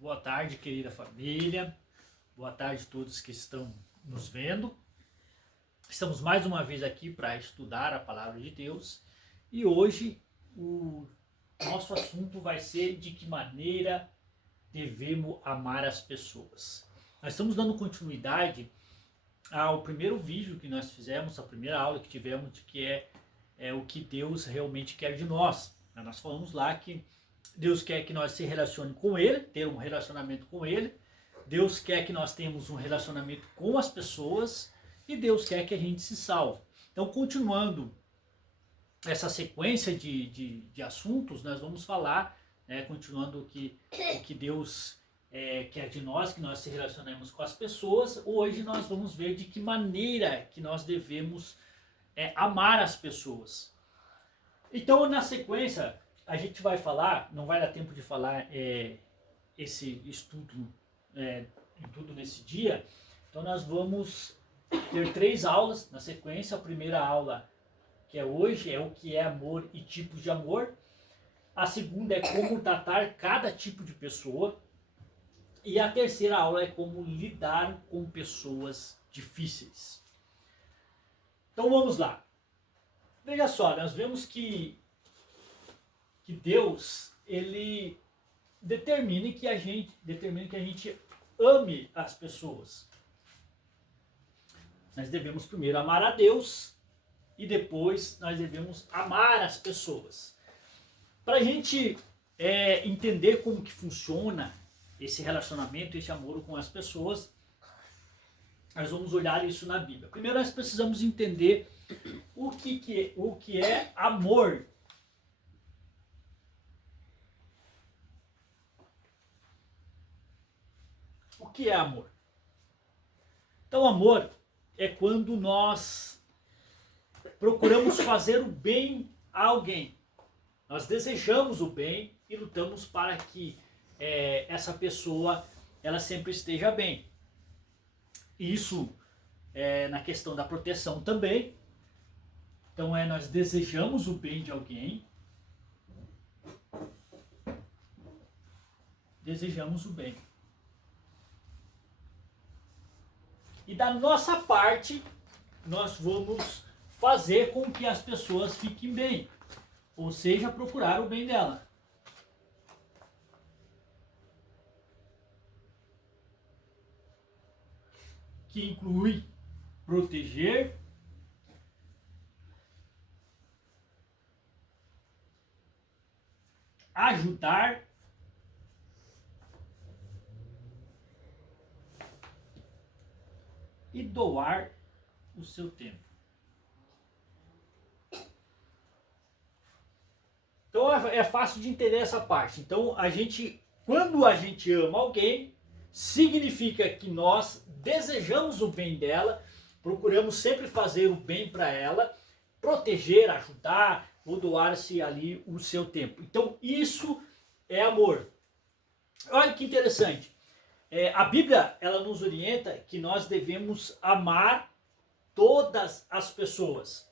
Boa tarde, querida família. Boa tarde a todos que estão nos vendo. Estamos mais uma vez aqui para estudar a palavra de Deus e hoje o nosso assunto vai ser de que maneira devemos amar as pessoas. Nós estamos dando continuidade ao primeiro vídeo que nós fizemos, a primeira aula que tivemos, de que é o que Deus realmente quer de nós. Nós falamos lá que Deus quer que nós se relacione com Ele, ter um relacionamento com Ele. Deus quer que nós tenhamos um relacionamento com as pessoas e Deus quer que a gente se salve. Então, continuando essa sequência de assuntos, nós vamos falar, continuando o que Deus quer de nós, que nós se relacionemos com as pessoas. Hoje nós vamos ver de que maneira que nós devemos amar as pessoas. Então, na sequência, a gente vai falar, não vai dar tempo de falar esse estudo em tudo nesse dia, então nós vamos ter 3 aulas na sequência. A primeira aula, que é hoje, é o que é amor e tipos de amor. A segunda é como tratar cada tipo de pessoa. E a terceira aula é como lidar com pessoas difíceis. Então vamos lá. Veja só, nós vemos que Deus, ele determina que a gente ame as pessoas. Nós devemos primeiro amar a Deus e depois nós devemos amar as pessoas. Para a gente entender como que funciona esse relacionamento, esse amor com as pessoas, nós vamos olhar isso na Bíblia. Primeiro nós precisamos entender o que é amor. O que é amor? Então, amor é quando nós procuramos fazer o bem a alguém. Nós desejamos o bem e lutamos para que essa pessoa ela sempre esteja bem. Isso na questão da proteção também. Então, nós desejamos o bem de alguém. Desejamos o bem. E da nossa parte, nós vamos fazer com que as pessoas fiquem bem. Ou seja, procurar o bem dela. Que inclui proteger, ajudar, e doar o seu tempo. Então é fácil de entender essa parte. Então quando a gente ama alguém, significa que nós desejamos o bem dela, procuramos sempre fazer o bem para ela, proteger, ajudar ou doar-se ali o seu tempo. Então isso é amor. Olha que interessante. A Bíblia ela nos orienta que nós devemos amar todas as pessoas.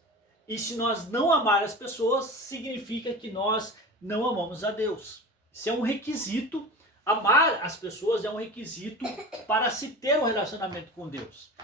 E se nós não amar as pessoas, significa que nós não amamos a Deus. Isso é um requisito. Amar as pessoas é um requisito para se ter um relacionamento com Deus.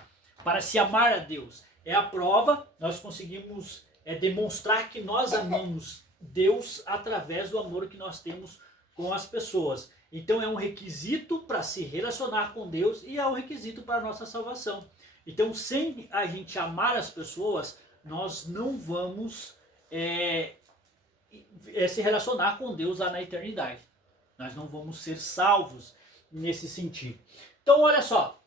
Para se amar a Deus. É a prova, nós conseguimos demonstrar que nós amamos Deus através do amor que nós temos com as pessoas. Então é um requisito para se relacionar com Deus e é um requisito para a nossa salvação. Então, sem a gente amar as pessoas, nós não vamos se relacionar com Deus lá na eternidade. Nós não vamos ser salvos nesse sentido. Então, olha só.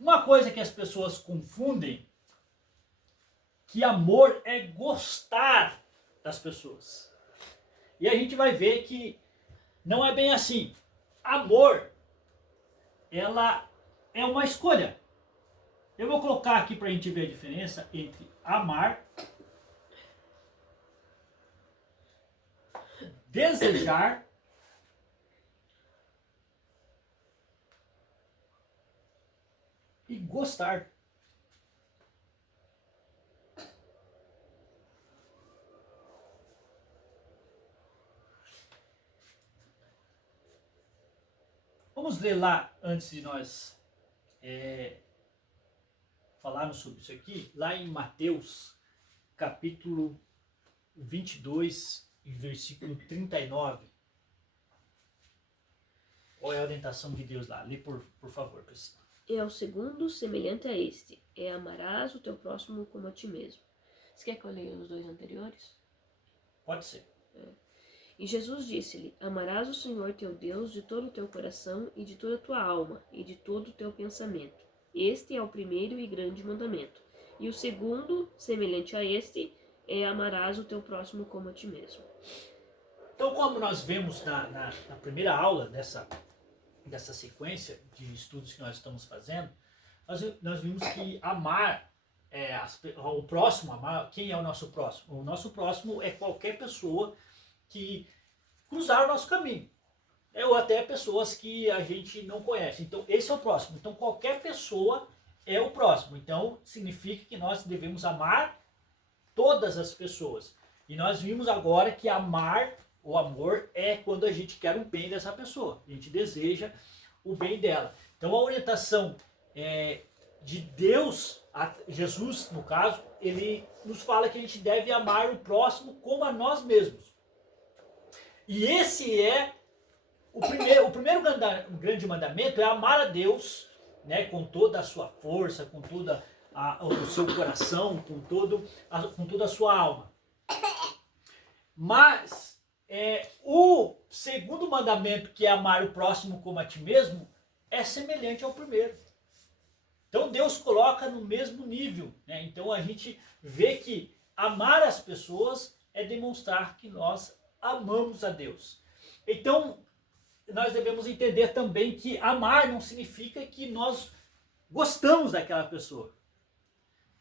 Uma coisa que as pessoas confundem, que amor é gostar das pessoas. E a gente vai ver que não é bem assim. Amor, ela é uma escolha. Eu vou colocar aqui para a gente ver a diferença entre amar, desejar e gostar. Vamos ler lá, antes de nós falarmos sobre isso aqui, lá em Mateus, capítulo 22, versículo 39. Qual é a orientação de Deus lá? Lê por favor, Priscila. É o segundo semelhante a este: é amarás o teu próximo como a ti mesmo. Você quer que eu leia os dois anteriores? Pode ser. E Jesus disse-lhe: amarás o Senhor teu Deus de todo o teu coração e de toda a tua alma e de todo o teu pensamento. Este é o primeiro e grande mandamento. E o segundo, semelhante a este, é amarás o teu próximo como a ti mesmo. Então, como nós vemos na primeira aula dessa sequência de estudos que nós estamos fazendo, nós vimos que amar o próximo, amar, quem é o nosso próximo? O nosso próximo é qualquer pessoa que cruzar o nosso caminho, ou até pessoas que a gente não conhece. Então, esse é o próximo. Então, qualquer pessoa é o próximo. Então, significa que nós devemos amar todas as pessoas. E nós vimos agora que amar, o amor, é quando a gente quer o bem dessa pessoa. A gente deseja o bem dela. Então, a orientação de Deus, Jesus, no caso, ele nos fala que a gente deve amar o próximo como a nós mesmos. E esse é o primeiro grande mandamento, é amar a Deus, né, com toda a sua força, com todo o seu coração, com toda a sua alma. Mas o segundo mandamento, que é amar o próximo como a ti mesmo, é semelhante ao primeiro. Então Deus coloca no mesmo nível, né? Então a gente vê que amar as pessoas é demonstrar que nós amamos a Deus. Então nós devemos entender também que amar não significa que nós gostamos daquela pessoa.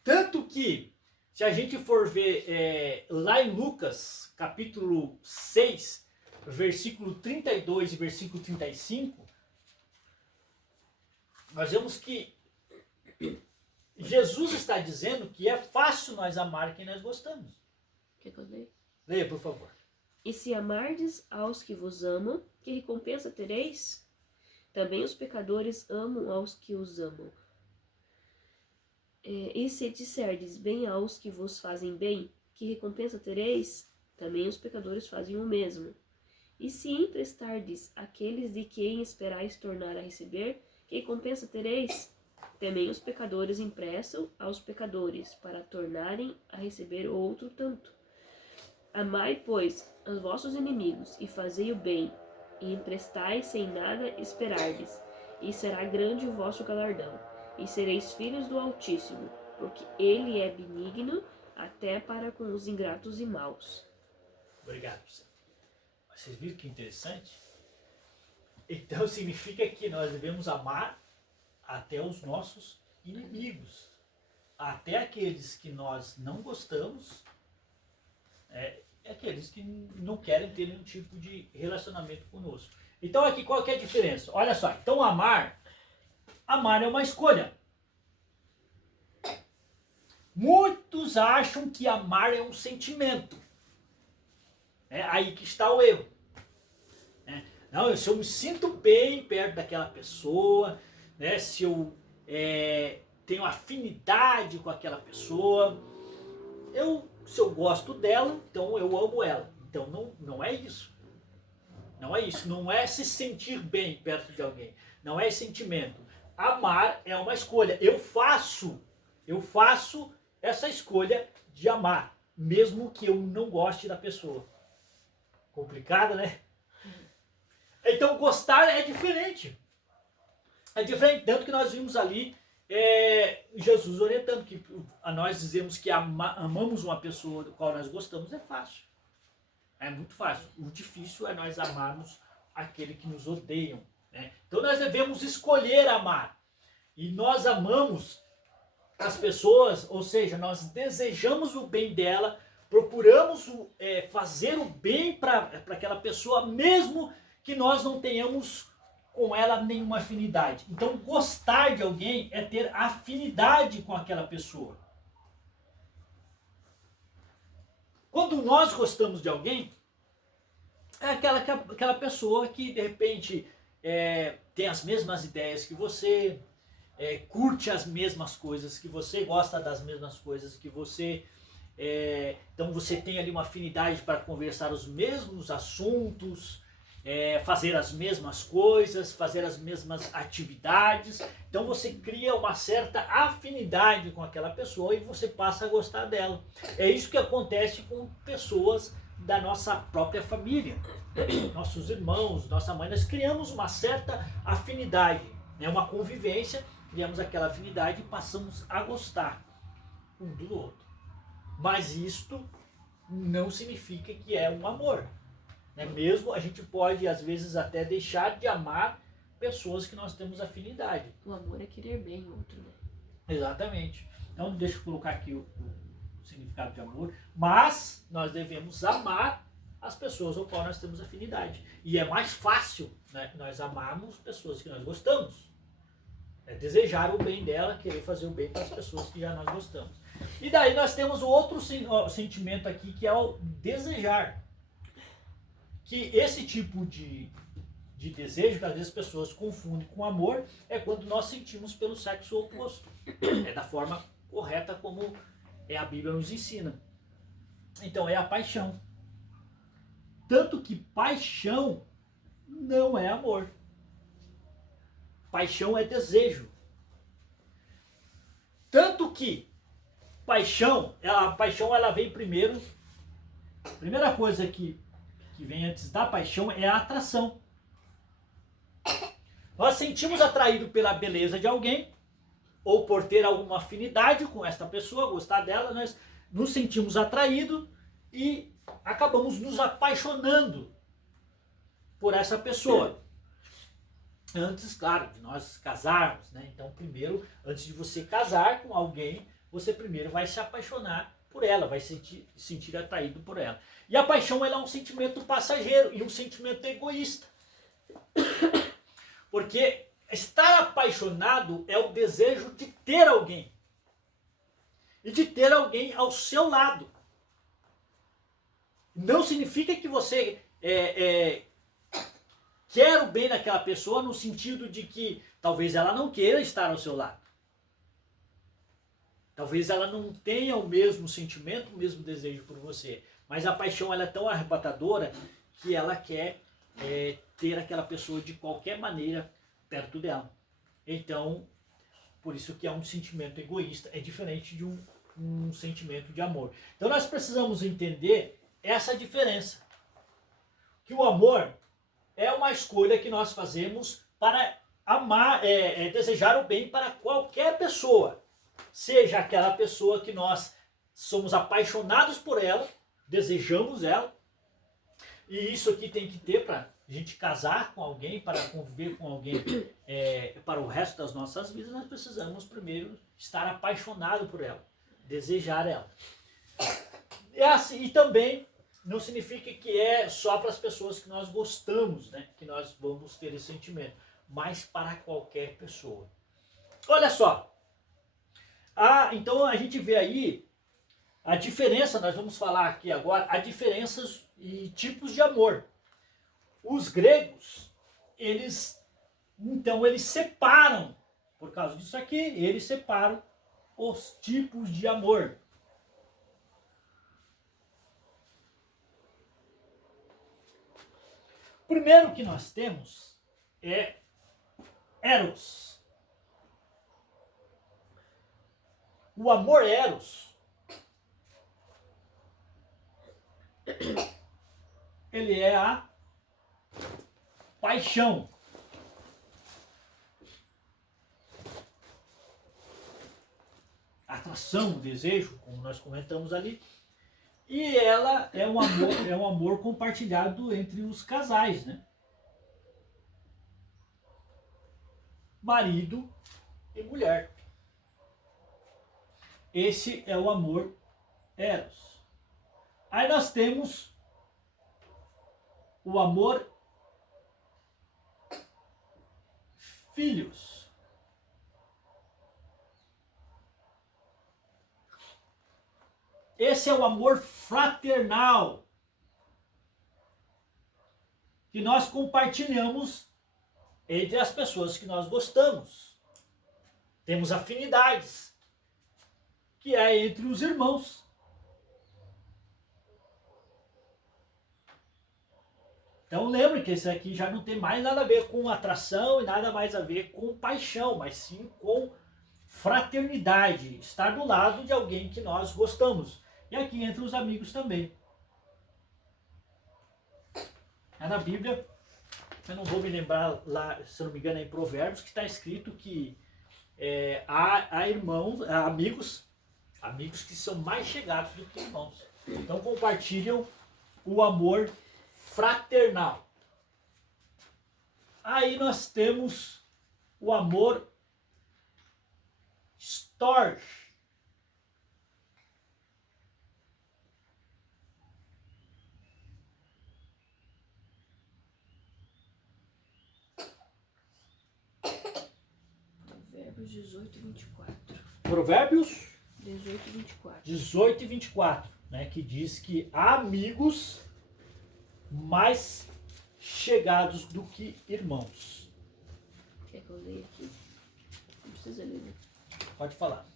Tanto que, se a gente for ver lá em Lucas, capítulo 6, versículo 32 e versículo 35, nós vemos que Jesus está dizendo que é fácil nós amar quem nós gostamos. Quer que eu leia? Leia, por favor. E se amardes aos que vos amam, que recompensa tereis? Também os pecadores amam aos que os amam. E se disserdes bem aos que vos fazem bem, que recompensa tereis? Também os pecadores fazem o mesmo. E se emprestardes àqueles de quem esperais tornar a receber, que recompensa tereis? Também os pecadores emprestam aos pecadores, para tornarem a receber outro tanto. Amai, pois, aos vossos inimigos, e fazei o bem, e emprestai sem nada esperardes, e será grande o vosso galardão, e sereis filhos do Altíssimo, porque ele é benigno até para com os ingratos e maus. Obrigado. Vocês viram que interessante? Então significa que nós devemos amar até os nossos inimigos, até aqueles que nós não gostamos, aqueles que não querem ter nenhum tipo de relacionamento conosco. Então aqui qual que é a diferença? Olha só, então amar é uma escolha. Muitos acham que amar é um sentimento. É aí que está o erro. Não, se eu me sinto bem perto daquela pessoa, né, se eu tenho afinidade com aquela pessoa, se eu gosto dela, então eu amo ela. Então não é isso. Não é isso. Não é se sentir bem perto de alguém. Não é sentimento. Amar é uma escolha. Eu faço essa escolha de amar, mesmo que eu não goste da pessoa. Complicado, né? Então gostar é diferente. É diferente, tanto que nós vimos ali Jesus orientando que a nós dizemos que amamos uma pessoa do qual nós gostamos é fácil. É muito fácil. O difícil é nós amarmos aquele que nos odeiam. Né? Então nós devemos escolher amar. E nós amamos as pessoas, ou seja, nós desejamos o bem dela, procuramos fazer o bem para aquela pessoa, mesmo que nós não tenhamos com ela nenhuma afinidade. Então, gostar de alguém é ter afinidade com aquela pessoa. Quando nós gostamos de alguém, é aquela pessoa que, de repente, tem as mesmas ideias que você, curte as mesmas coisas que você, gosta das mesmas coisas que você. Então você tem ali uma afinidade para conversar os mesmos assuntos, fazer as mesmas coisas, fazer as mesmas atividades. Então você cria uma certa afinidade com aquela pessoa e você passa a gostar dela. É isso que acontece com pessoas da nossa própria família, nossos irmãos, nossa mãe. Nós criamos uma certa afinidade, né? Uma convivência, criamos aquela afinidade e passamos a gostar um do outro. Mas isto não significa que é um amor. Né? Mesmo a gente pode, às vezes, até deixar de amar pessoas que nós temos afinidade. O amor é querer bem o outro, né? Exatamente. Então, deixa eu colocar aqui o significado de amor. Mas nós devemos amar as pessoas com qual nós temos afinidade. E é mais fácil, né, nós amarmos pessoas que nós gostamos. É desejar o bem dela, querer fazer o bem para as pessoas que já nós gostamos. E daí nós temos o outro sentimento aqui, que é o desejar. Que esse tipo de desejo, que às vezes as pessoas confundem com amor, é quando nós sentimos pelo sexo oposto. É da forma correta como a Bíblia nos ensina. Então é a paixão. Tanto que paixão não é amor. Paixão é desejo. Tanto que a paixão ela vem primeiro. A primeira coisa que vem antes da paixão é a atração. Nós sentimos atraído pela beleza de alguém, ou por ter alguma afinidade com esta pessoa, gostar dela, nós nos sentimos atraídos e acabamos nos apaixonando por essa pessoa. Antes, claro, de nós casarmos, né? Então, primeiro, antes de você casar com alguém, você primeiro vai se apaixonar por ela, vai sentir atraído por ela. E a paixão ela é um sentimento passageiro e um sentimento egoísta. Porque estar apaixonado é o desejo de ter alguém. E de ter alguém ao seu lado. Não significa que você quer o bem daquela pessoa no sentido de que talvez ela não queira estar ao seu lado. Talvez ela não tenha o mesmo sentimento, o mesmo desejo por você. Mas a paixão ela é tão arrebatadora que ela quer ter aquela pessoa de qualquer maneira perto dela. Então, por isso que é um sentimento egoísta, é diferente de um sentimento de amor. Então nós precisamos entender essa diferença. Que o amor é uma escolha que nós fazemos para amar, desejar o bem para qualquer pessoa. Seja aquela pessoa que nós somos apaixonados por ela, desejamos ela. E isso aqui tem que ter para a gente casar com alguém, para conviver com alguém para o resto das nossas vidas, nós precisamos primeiro estar apaixonado por ela, desejar ela. E também não significa que é só para as pessoas que nós gostamos, né, que nós vamos ter esse sentimento, mas para qualquer pessoa. Olha só. Então a gente vê aí a diferença, nós vamos falar aqui agora, a diferenças e tipos de amor. Os gregos, eles separam, por causa disso aqui, eles separam os tipos de amor. O primeiro que nós temos é Eros. O amor Eros, ele é a paixão. Atração, desejo, como nós comentamos ali. E ela é um amor compartilhado entre os casais, né? Marido e mulher. Esse é o amor Eros. Aí nós temos o amor filhos. Esse é o amor fraternal que nós compartilhamos entre as pessoas que nós gostamos. Temos afinidades, que é entre os irmãos. Então lembre que esse aqui já não tem mais nada a ver com atração e nada mais a ver com paixão, mas sim com fraternidade, estar do lado de alguém que nós gostamos. E aqui entre os amigos também. É na Bíblia, eu não vou me lembrar lá, se eu não me engano, é em Provérbios, que está escrito que há irmãos, há amigos que são mais chegados do que irmãos. Então compartilham o amor fraternal. Aí nós temos o amor storge. Provérbios 18 e 24. Provérbios 18 e 24. 18 e 24, né, que diz que há amigos mais chegados do que irmãos. Quer que eu leia aqui? Não precisa ler, né? Pode falar.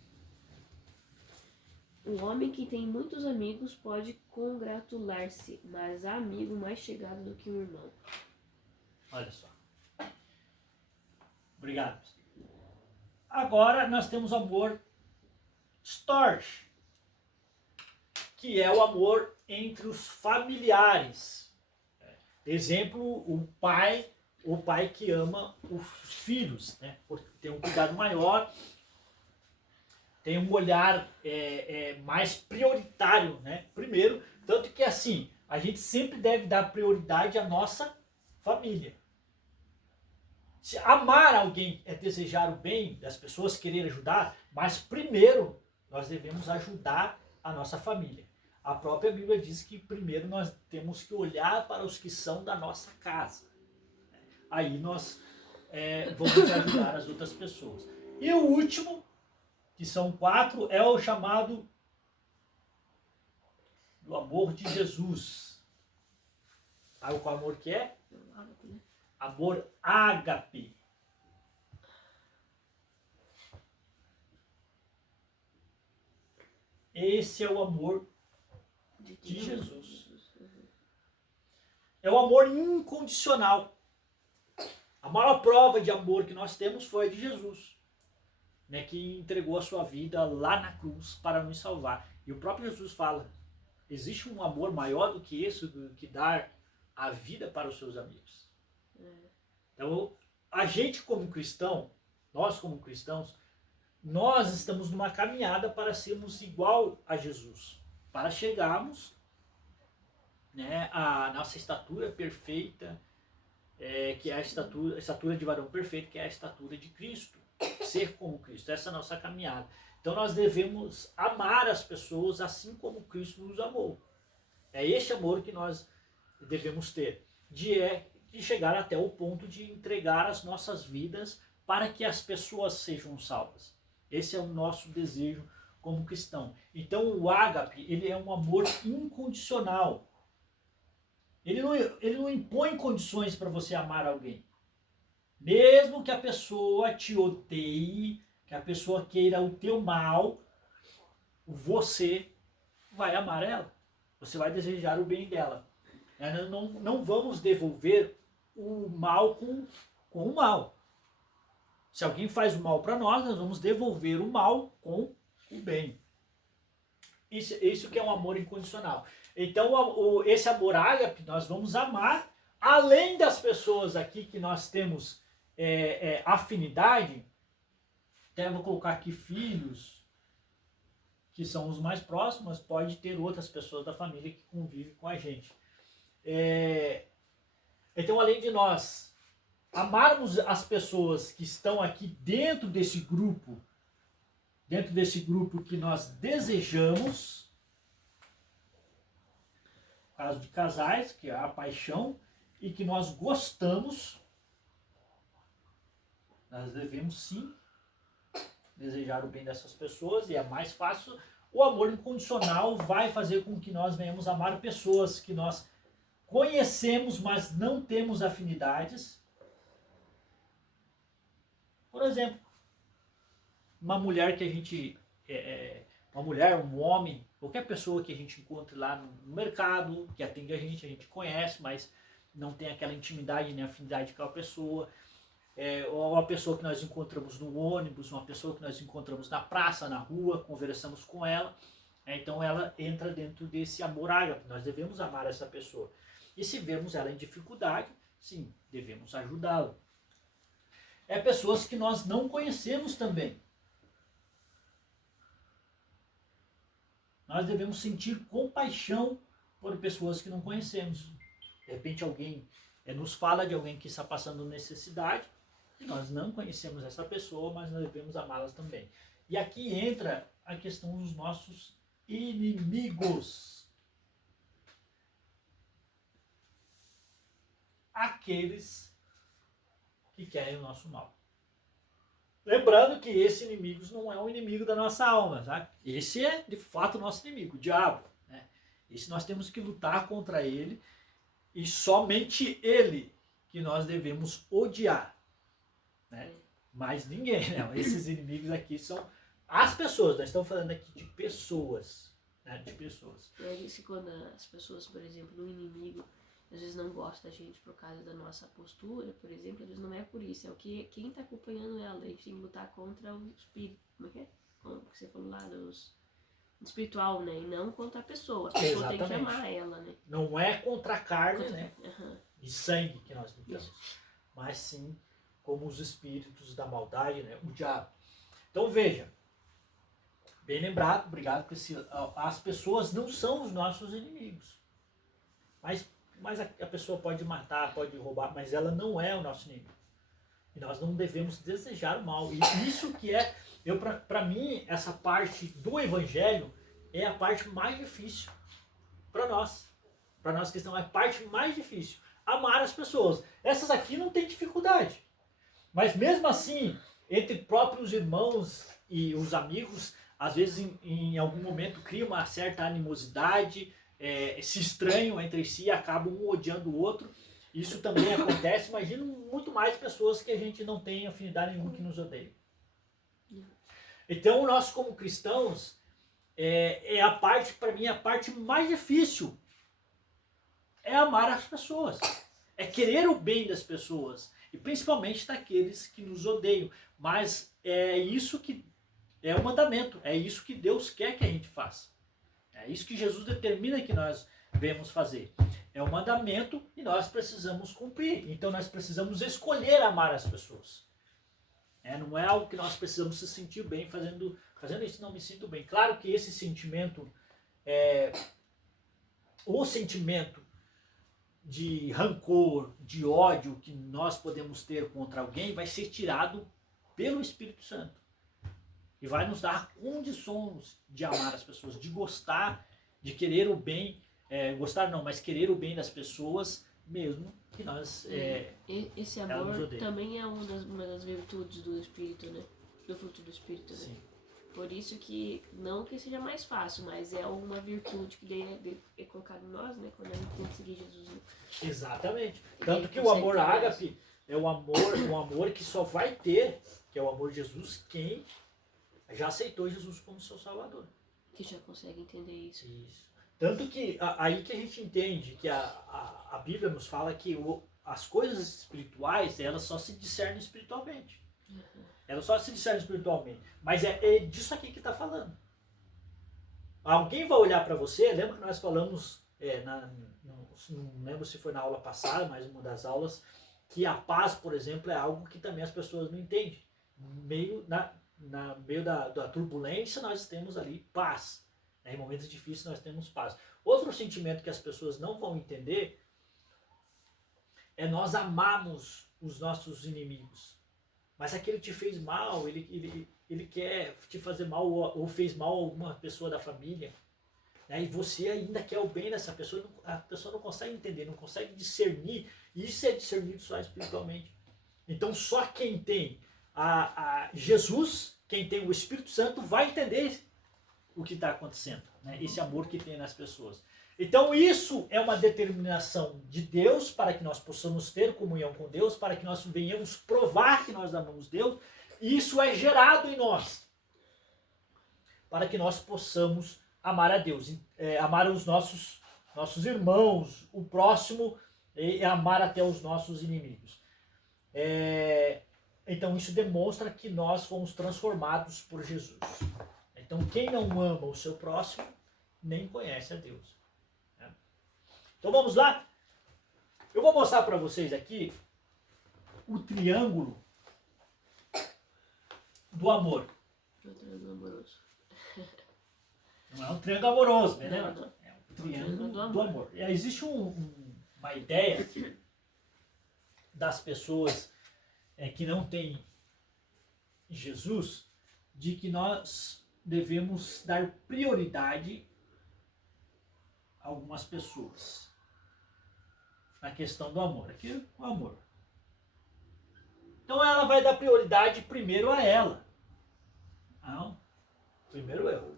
Um homem que tem muitos amigos pode congratular-se, mas há amigo mais chegado do que um irmão. Olha só. Obrigado. Agora nós temos o amor storge, que é o amor entre os familiares. Exemplo, o pai que ama os filhos, né? Porque tem um cuidado maior, tem um olhar mais prioritário, né? Primeiro, tanto que assim, a gente sempre deve dar prioridade à nossa família. Se amar alguém é desejar o bem das pessoas, querer ajudar, mas primeiro nós devemos ajudar a nossa família. A própria Bíblia diz que primeiro nós temos que olhar para os que são da nossa casa. Aí nós vamos ajudar as outras pessoas. E o último, que são 4, é o chamado do amor de Jesus. Sabe qual amor que é? Amor ágape. Esse é o amor de Jesus. É o amor incondicional. A maior prova de amor que nós temos foi a de Jesus, né, que entregou a sua vida lá na cruz para nos salvar. E o próprio Jesus fala, existe um amor maior do que esse, do que dar a vida para os seus amigos. Então, a gente como cristão, nós como cristãos, nós estamos numa caminhada para sermos igual a Jesus, para chegarmos, né, à nossa estatura perfeita, que é a estatura de varão perfeito, que é a estatura de Cristo, ser como Cristo, essa é a nossa caminhada. Então nós devemos amar as pessoas assim como Cristo nos amou. É esse amor que nós devemos ter, de chegar até o ponto de entregar as nossas vidas para que as pessoas sejam salvas. Esse é o nosso desejo como cristão. Então o ágape, ele é um amor incondicional. Ele não impõe condições para você amar alguém. Mesmo que a pessoa te odeie, que a pessoa queira o teu mal, você vai amar ela. Você vai desejar o bem dela. Não vamos devolver o mal com o mal. Se alguém faz o mal para nós vamos devolver o mal com o bem. Isso que é um amor incondicional. Então, esse amor ágape, nós vamos amar, além das pessoas aqui que nós temos afinidade, até vou colocar aqui filhos, que são os mais próximos, mas pode ter outras pessoas da família que convivem com a gente. Então, além de nós amarmos as pessoas que estão aqui dentro desse grupo que nós desejamos, no caso de casais, que é a paixão, e que nós gostamos, nós devemos sim desejar o bem dessas pessoas, e é mais fácil. O amor incondicional vai fazer com que nós venhamos amar pessoas que nós conhecemos, mas não temos afinidades. exemplo, uma mulher que a gente, uma mulher, um homem, qualquer pessoa que a gente encontre lá no mercado, que atende a gente conhece, mas não tem aquela intimidade nem afinidade com a pessoa, ou uma pessoa que nós encontramos no ônibus, uma pessoa que nós encontramos na praça, na rua, conversamos com ela, então ela entra dentro desse amor ágape, nós devemos amar essa pessoa. E se vemos ela em dificuldade, sim, devemos ajudá-la. Pessoas que nós não conhecemos também. Nós devemos sentir compaixão por pessoas que não conhecemos. De repente alguém nos fala de alguém que está passando necessidade, e nós não conhecemos essa pessoa, mas nós devemos amá-las também. E aqui entra a questão dos nossos inimigos. Aqueles que querem o nosso mal. Lembrando que esse inimigo não é um inimigo da nossa alma, tá? Esse é de fato o nosso inimigo, o diabo, né? Esse nós temos que lutar contra ele, e somente ele que nós devemos odiar, né? Mas ninguém, né? Esses inimigos aqui são as pessoas, nós estamos falando aqui de pessoas, né? De pessoas. Eu disse que quando as pessoas, por exemplo, o inimigo às vezes não gosta da gente por causa da nossa postura, por exemplo, às vezes não é por isso, é o que quem está acompanhando ela. A gente tem que lutar contra o espírito, como é que é? Como você falou lá, espiritual, né? E não contra a pessoa. A pessoa tem que amar ela, né? Não é contra a carne, né? Uhum. E sangue que nós lutamos, mas sim como os espíritos da maldade, né? O diabo. Então veja, bem lembrado, obrigado, porque as pessoas não são os nossos inimigos. Mas a pessoa pode matar, pode roubar, mas ela não é o nosso inimigo. E nós não devemos desejar o mal. E isso que para mim, essa parte do evangelho é a parte mais difícil para nós. Para nós cristãos, é a parte mais difícil. Amar as pessoas. Essas aqui não tem dificuldade. Mas mesmo assim, entre próprios irmãos e os amigos, às vezes em algum momento cria uma certa animosidade, se estranham entre si e acabam um odiando o outro. Isso também acontece. Imagino muito mais pessoas que a gente não tem afinidade nenhuma que nos odeiam. Então nós como cristãos, para mim, a parte mais difícil é amar as pessoas. É querer o bem das pessoas. E principalmente daqueles que nos odeiam. Mas é isso que é o mandamento. É isso que Deus quer que a gente faça. É isso que Jesus determina que nós devemos fazer. É um mandamento e nós precisamos cumprir. Então nós precisamos escolher amar as pessoas. Não é algo que nós precisamos se sentir bem fazendo isso, não me sinto bem. Claro que esse sentimento, o sentimento de rancor, de ódio que nós podemos ter contra alguém vai ser tirado pelo Espírito Santo. E vai nos dar condições de amar as pessoas, de gostar, de querer o bem, gostar não, mas querer o bem das pessoas, mesmo que nós... esse amor também é uma das virtudes do Espírito, né? Do fruto do Espírito, né? Sim. Por isso que, não que seja mais fácil, mas é uma virtude que é colocada em nós, né? Quando a gente tem que seguir Jesus. Né? Exatamente. Tanto que o amor ágape é um amor que só vai ter, que é o amor de Jesus, quem já aceitou Jesus como seu Salvador. Que já consegue entender isso. Isso. Tanto que aí que a gente entende que a Bíblia nos fala que as coisas espirituais, elas só se discernem espiritualmente. Uhum. Elas só se discernem espiritualmente. Mas é disso aqui que está falando. Alguém vai olhar para você, lembra que nós falamos, não lembro se foi na aula passada, mas uma das aulas, que a paz, por exemplo, é algo que também as pessoas não entendem. Meio da turbulência, nós temos ali paz. Em momentos difíceis, nós temos paz. Outro sentimento que as pessoas não vão entender é nós amarmos os nossos inimigos. Mas aquele te fez mal, ele quer te fazer mal ou fez mal a alguma pessoa da família, né? E você ainda quer o bem dessa pessoa, a pessoa não consegue entender, não consegue discernir. E isso é discernido só espiritualmente. Então só quem tem a Jesus, quem tem o Espírito Santo, vai entender o que está acontecendo, né? Esse amor que tem nas pessoas. Então isso é uma determinação de Deus para que nós possamos ter comunhão com Deus, para que nós venhamos provar que nós amamos Deus isso é gerado em nós, para que nós possamos amar a Deus, amar os nossos irmãos, o próximo, e amar até os nossos inimigos. Então isso demonstra que nós fomos transformados por Jesus. Então quem não ama o seu próximo, nem conhece a Deus. Então vamos lá? Eu vou mostrar para vocês aqui o triângulo do amor. O triângulo amoroso. Não é um triângulo amoroso, né? Não, não. É um triângulo do amor. Existe uma ideia das pessoas que não têm Jesus, de que nós devemos dar prioridade a algumas pessoas na questão do amor. Aqui é o amor. Então ela vai dar prioridade primeiro a ela. Não, primeiro eu.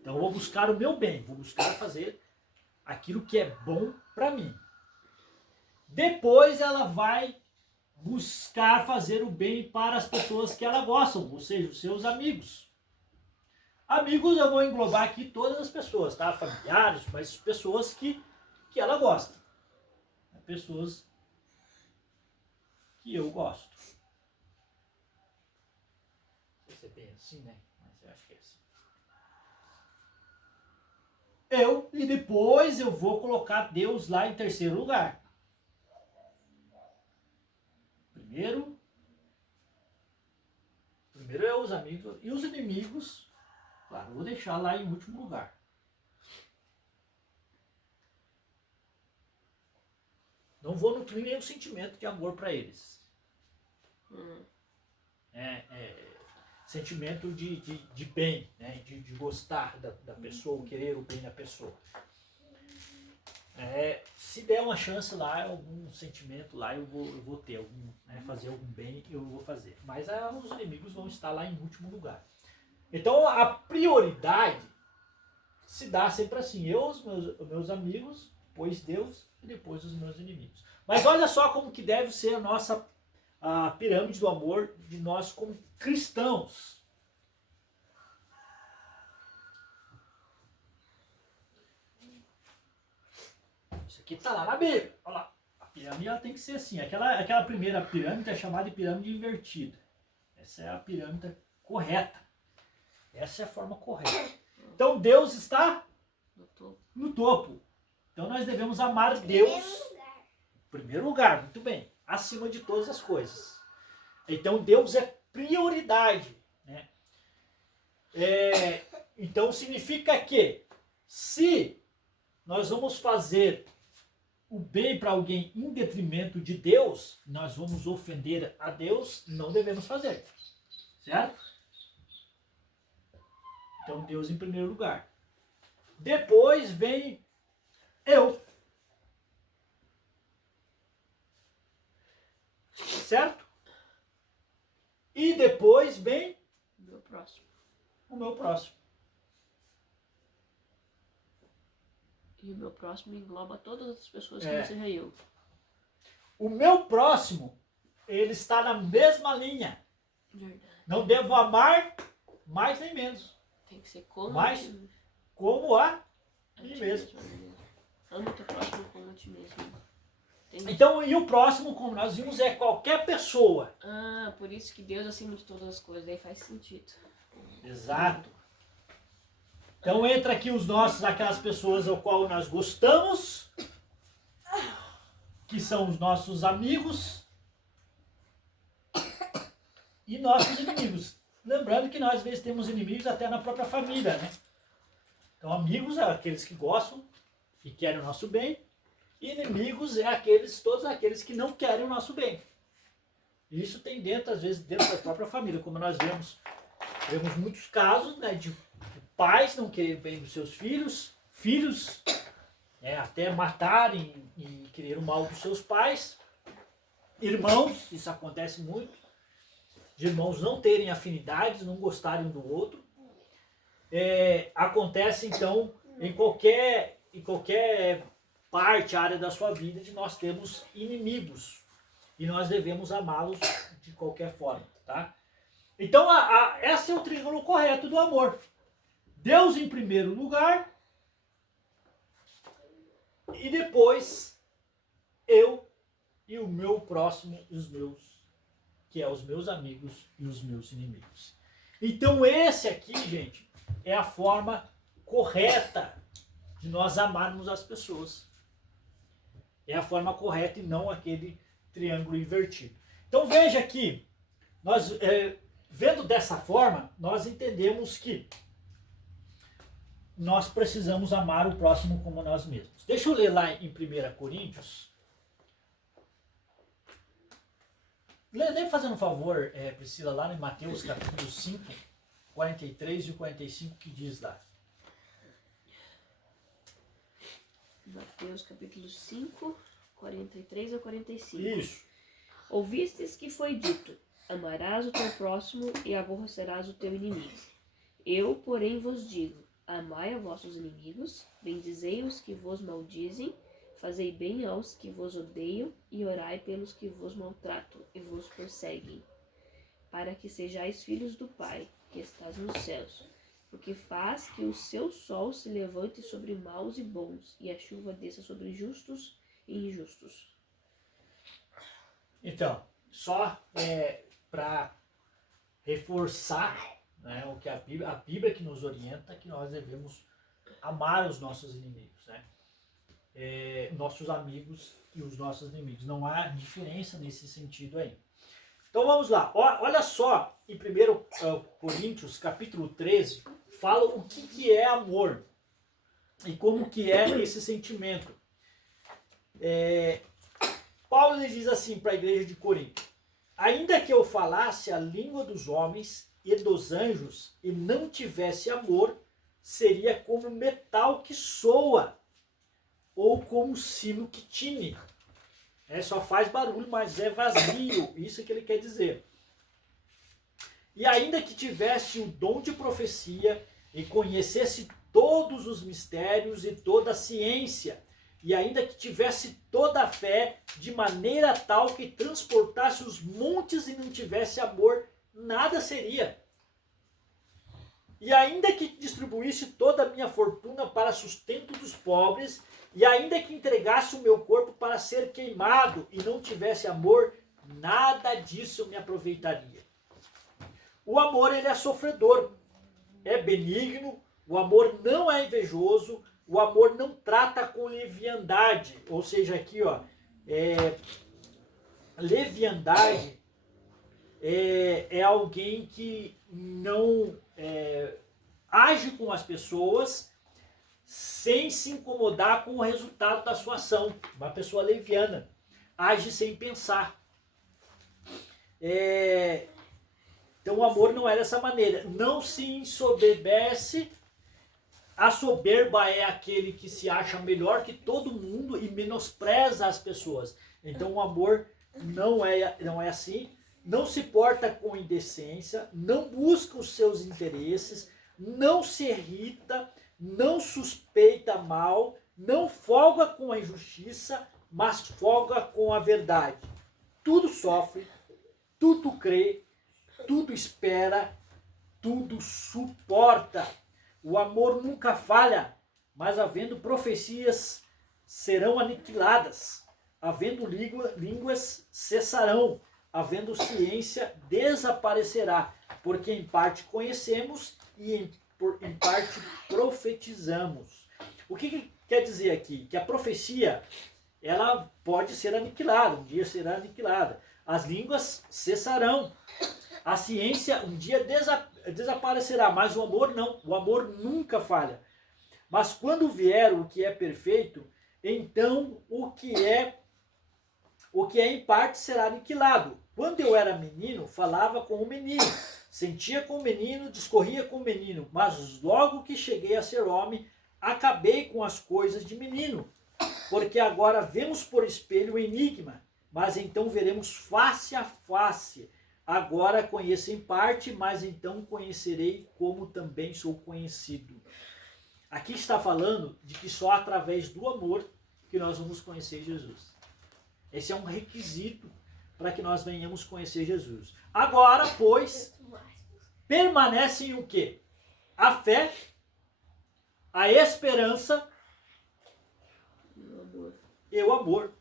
Então eu vou buscar o meu bem, vou buscar fazer aquilo que é bom para mim. Depois ela vai buscar fazer o bem para as pessoas que ela gosta, ou seja, os seus amigos. Amigos eu vou englobar aqui todas as pessoas, tá? Familiares, mas pessoas que ela gosta. Pessoas que eu gosto. Não sei se é bem assim, né? Mas eu acho que é assim. E depois eu vou colocar Deus lá em terceiro lugar. Primeiro é os amigos e os inimigos, claro, eu vou deixar lá em último lugar. Não vou nutrir nenhum sentimento de amor para eles. Sentimento de bem, né? de gostar da pessoa, querer o bem da pessoa. Se der uma chance lá, algum sentimento lá, eu vou ter, fazer algum bem, eu vou fazer. Mas os inimigos vão estar lá em último lugar. Então a prioridade se dá sempre assim. Eu, os meus amigos, depois Deus e depois os meus inimigos. Mas olha só como que deve ser a pirâmide do amor de nós como cristãos. Isso aqui está lá na Bíblia. Olha lá. A pirâmide ela tem que ser assim. Aquela primeira pirâmide é chamada de pirâmide invertida. Essa é a pirâmide correta. Essa é a forma correta. Então Deus está no topo. Então nós devemos amar Deus em primeiro lugar, muito bem, acima de todas as coisas. Então Deus é prioridade, né? Então significa que se nós vamos fazer o bem para alguém em detrimento de Deus, nós vamos ofender a Deus, não devemos fazer. Certo? Então Deus em primeiro lugar. Depois vem eu. Certo? E depois vem o meu próximo. O meu próximo. E o meu próximo engloba todas as pessoas que você reiu. O meu próximo, ele está na mesma linha. Verdade. Não devo amar mais nem menos. Tem que ser como mas como a mim mesmo. Ama o teu próximo como a ti mesmo. Entendi. Então, e o próximo, como nós vimos, é qualquer pessoa. Ah, por isso que Deus acima de todas as coisas, daí faz sentido. Exato. Então entra aqui aquelas pessoas ao qual nós gostamos, que são os nossos amigos e nossos inimigos. Lembrando que nós às vezes temos inimigos até na própria família, né? Então amigos é aqueles que gostam e querem o nosso bem, e inimigos é todos aqueles que não querem o nosso bem. E isso tem às vezes dentro da própria família, como nós vemos muitos casos, né, de pais não quererem bem dos seus filhos até matarem e querer o mal dos seus pais, irmãos, isso acontece muito, de irmãos não terem afinidades, não gostarem um do outro. Acontece então em qualquer área da sua vida, de nós termos inimigos e nós devemos amá-los de qualquer forma, tá? Então, esse é o triângulo correto do amor. Deus em primeiro lugar, e depois eu e o meu próximo, que é os meus amigos e os meus inimigos. Então esse aqui, gente, é a forma correta de nós amarmos as pessoas. É a forma correta e não aquele triângulo invertido. Então veja aqui, nós vendo dessa forma, nós entendemos que nós precisamos amar o próximo como nós mesmos. Deixa eu ler lá em 1 Coríntios. Lê fazendo um favor, Priscila, lá em Mateus capítulo 5, 43 e 45, que diz lá. Mateus capítulo 5, 43 a 45. Isso. Ouvistes que foi dito, amarás o teu próximo e aborrecerás o teu inimigo. Eu, porém, vos digo, amai a vossos inimigos, bendizei os que vos maldizem, fazei bem aos que vos odeiam e orai pelos que vos maltratam e vos perseguem, para que sejais filhos do Pai, que estás nos céus, porque faz que o seu sol se levante sobre maus e bons, e a chuva desça sobre justos e injustos. Então, só para reforçar, né, o que a Bíblia que nos orienta, que nós devemos amar os nossos inimigos, né? Nossos amigos e os nossos inimigos. Não há diferença nesse sentido aí. Então vamos lá. Olha só, em 1 Coríntios, capítulo 13, fala o que é amor e como que é esse sentimento. Paulo lhe diz assim para a igreja de Corinto: ainda que eu falasse a língua dos homens e dos anjos e não tivesse amor, seria como metal que soa ou como sino que tine. Só faz barulho, mas é vazio. Isso é que ele quer dizer. E ainda que tivesse o dom de profecia e conhecesse todos os mistérios e toda a ciência, e ainda que tivesse toda a fé, de maneira tal que transportasse os montes e não tivesse amor, nada seria. E ainda que distribuísse toda a minha fortuna para sustento dos pobres, e ainda que entregasse o meu corpo para ser queimado e não tivesse amor, nada disso me aproveitaria. O amor, ele é sofredor, é benigno, o amor não é invejoso, o amor não trata com leviandade. Ou seja, aqui, leviandade é alguém que não age com as pessoas sem se incomodar com o resultado da sua ação. Uma pessoa leviana age sem pensar. Então o amor não é dessa maneira. Não se ensoberbece. A soberba é aquele que se acha melhor que todo mundo e menospreza as pessoas. Então o amor não é assim. Não se porta com indecência, não busca os seus interesses, não se irrita, não suspeita mal, não folga com a injustiça, mas folga com a verdade. Tudo sofre, tudo crê, tudo espera, tudo suporta. O amor nunca falha, mas havendo profecias serão aniquiladas, havendo línguas cessarão, havendo ciência desaparecerá, porque em parte conhecemos e em parte profetizamos. O que quer dizer aqui? Que a profecia, ela pode ser aniquilada, um dia será aniquilada. As línguas cessarão. A ciência um dia desaparecerá, mas o amor não. O amor nunca falha. Mas quando vier o que é perfeito, então o que é em parte será aniquilado. Quando eu era menino, falava com o menino, sentia com o menino, discorria com o menino, mas logo que cheguei a ser homem, acabei com as coisas de menino. Porque agora vemos por espelho o enigma, mas então veremos face a face. Agora conheço em parte, mas então conhecerei como também sou conhecido. Aqui está falando de que só através do amor que nós vamos conhecer Jesus. Esse é um requisito para que nós venhamos conhecer Jesus. Agora, pois, permanecem o quê? A fé, a esperança e o amor.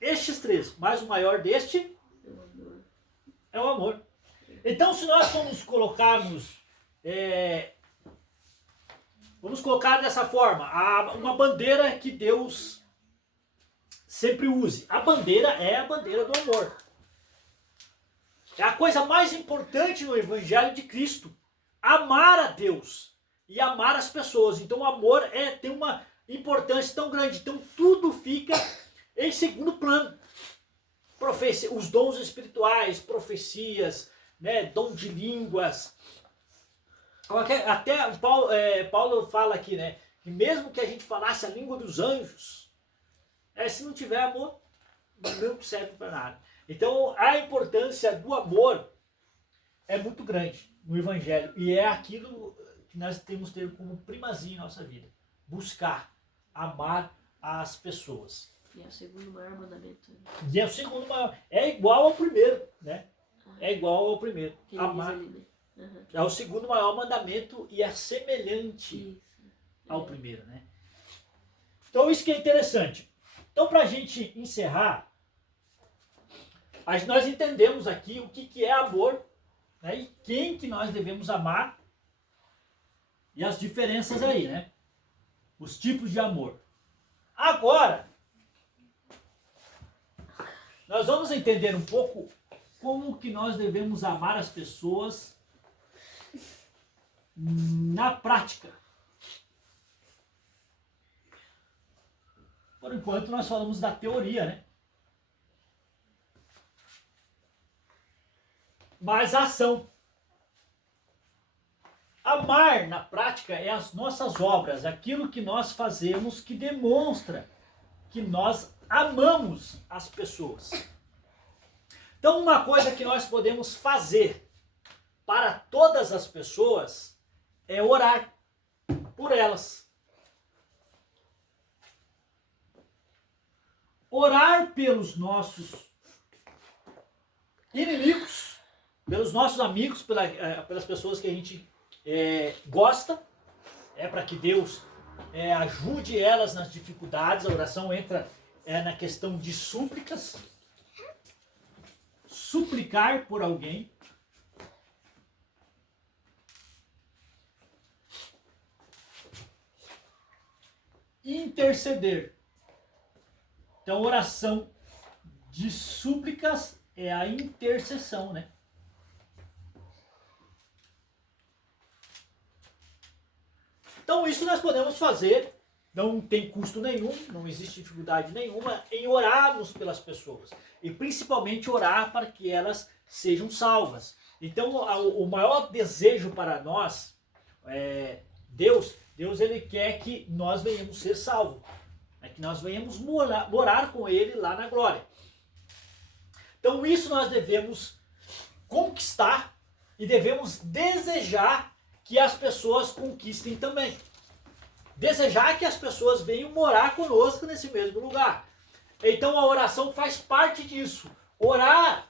Estes três, mas o maior deste é o amor. Então, se nós vamos colocar dessa forma, uma bandeira que Deus sempre use. A bandeira é a bandeira do amor. É a coisa mais importante no Evangelho de Cristo. Amar a Deus e amar as pessoas. Então o amor tem uma importância tão grande. Então tudo fica em segundo plano. Os dons espirituais, profecias, né, dom de línguas. Até Paulo fala aqui, né, que mesmo que a gente falasse a língua dos anjos, se não tiver amor, não serve para nada. Então a importância do amor é muito grande no Evangelho. E é aquilo que nós temos que ter como primazia em nossa vida. Buscar, amar as pessoas. E é o segundo maior mandamento. E é o segundo maior. É igual ao primeiro, né? É igual ao primeiro. Amar. Ali, né? É o segundo maior mandamento e é semelhante ao primeiro, né? Então isso que é interessante. Então, para a gente encerrar, nós entendemos aqui o que é amor, né? E quem que nós devemos amar e as diferenças aí, né? Os tipos de amor. Agora, nós vamos entender um pouco como que nós devemos amar as pessoas na prática. Por enquanto nós falamos da teoria, né? Mas a ação. Amar na prática é as nossas obras, aquilo que nós fazemos que demonstra que nós amamos as pessoas. Então uma coisa que nós podemos fazer para todas as pessoas é orar por elas. Orar pelos nossos inimigos, pelos nossos amigos, pelas pessoas que a gente gosta, para que Deus ajude elas nas dificuldades. A oração entra na questão de súplicas, suplicar por alguém. Interceder. Então, oração de súplicas é a intercessão, né? Então, isso nós podemos fazer, não tem custo nenhum, não existe dificuldade nenhuma em orarmos pelas pessoas. E principalmente orar para que elas sejam salvas. Então, o maior desejo para nós, Deus ele quer que nós venhamos ser salvos. Que nós venhamos morar com Ele lá na glória. Então isso nós devemos conquistar e devemos desejar que as pessoas conquistem também. Desejar que as pessoas venham morar conosco nesse mesmo lugar. Então a oração faz parte disso. Orar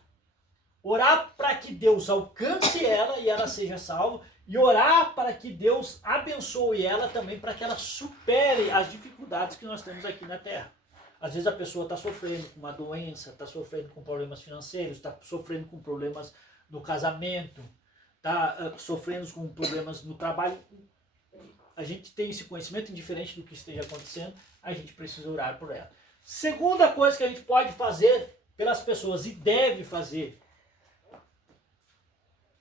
para que Deus alcance ela e ela seja salva. E orar para que Deus abençoe ela também, para que ela supere as dificuldades que nós temos aqui na Terra. Às vezes a pessoa está sofrendo com uma doença, está sofrendo com problemas financeiros, está sofrendo com problemas no casamento, está sofrendo com problemas no trabalho. A gente tem esse conhecimento, indiferente do que esteja acontecendo, a gente precisa orar por ela. Segunda coisa que a gente pode fazer pelas pessoas e deve fazer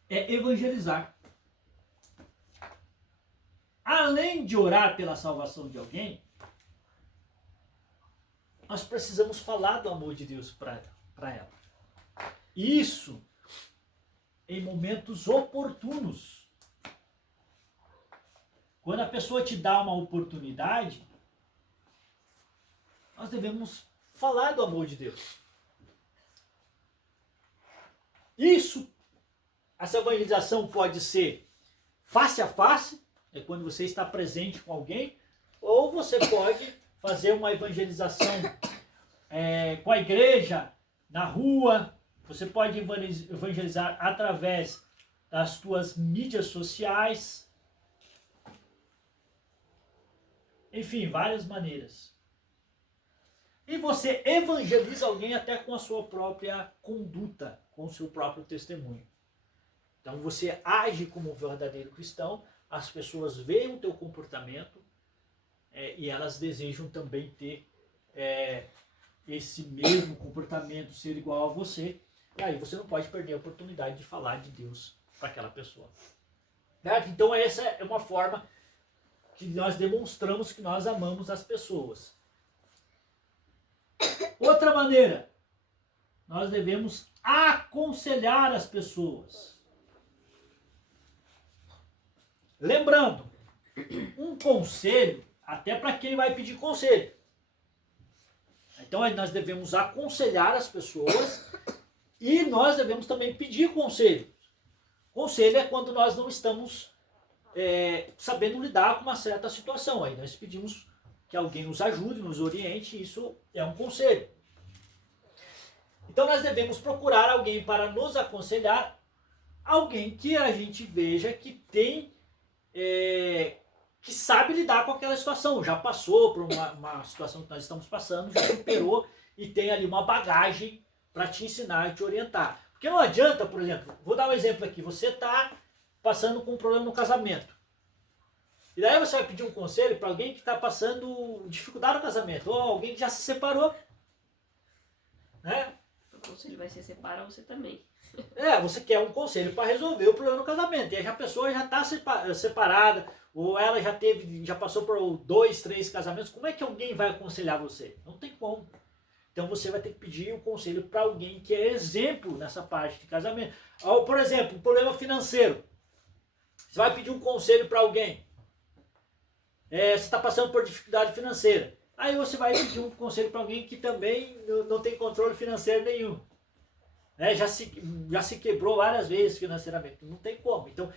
é evangelizar. Além de orar pela salvação de alguém, nós precisamos falar do amor de Deus para ela. Isso em momentos oportunos. Quando a pessoa te dá uma oportunidade, nós devemos falar do amor de Deus. Essa evangelização pode ser face a face, quando você está presente com alguém, ou você pode fazer uma evangelização com a igreja, na rua. Você pode evangelizar através das tuas mídias sociais. Enfim, várias maneiras. E você evangeliza alguém até com a sua própria conduta, com o seu próprio testemunho. Então você age como um verdadeiro cristão, as pessoas veem o teu comportamento e elas desejam também ter esse mesmo comportamento, ser igual a você. E aí você não pode perder a oportunidade de falar de Deus para aquela pessoa. Certo? Então essa é uma forma que nós demonstramos que nós amamos as pessoas. Outra maneira, nós devemos aconselhar as pessoas. Lembrando, um conselho, até para quem vai pedir conselho. Então nós devemos aconselhar as pessoas e nós devemos também pedir conselho. Conselho é quando nós não estamos sabendo lidar com uma certa situação. Aí nós pedimos que alguém nos ajude, nos oriente, isso é um conselho. Então nós devemos procurar alguém para nos aconselhar, alguém que a gente veja que tem, que sabe lidar com aquela situação, já passou por uma situação que nós estamos passando, já superou e tem ali uma bagagem para te ensinar e te orientar. Porque não adianta, por exemplo, vou dar um exemplo aqui, você está passando com um problema no casamento. E daí você vai pedir um conselho para alguém que está passando dificuldade no casamento, ou alguém que já se separou. Né? O conselho vai ser separar você também. Você quer um conselho para resolver o problema no casamento. E aí a pessoa já está separada, ou ela já passou por 2, 3 casamentos. Como é que alguém vai aconselhar você? Não tem como. Então você vai ter que pedir um conselho para alguém que é exemplo nessa parte de casamento. Ou, por exemplo, um problema financeiro. Você vai pedir um conselho para alguém. Você está passando por dificuldade financeira. Aí você vai pedir um conselho para alguém que também não tem controle financeiro nenhum. Já se quebrou várias vezes financeiramente. Não tem como. Então,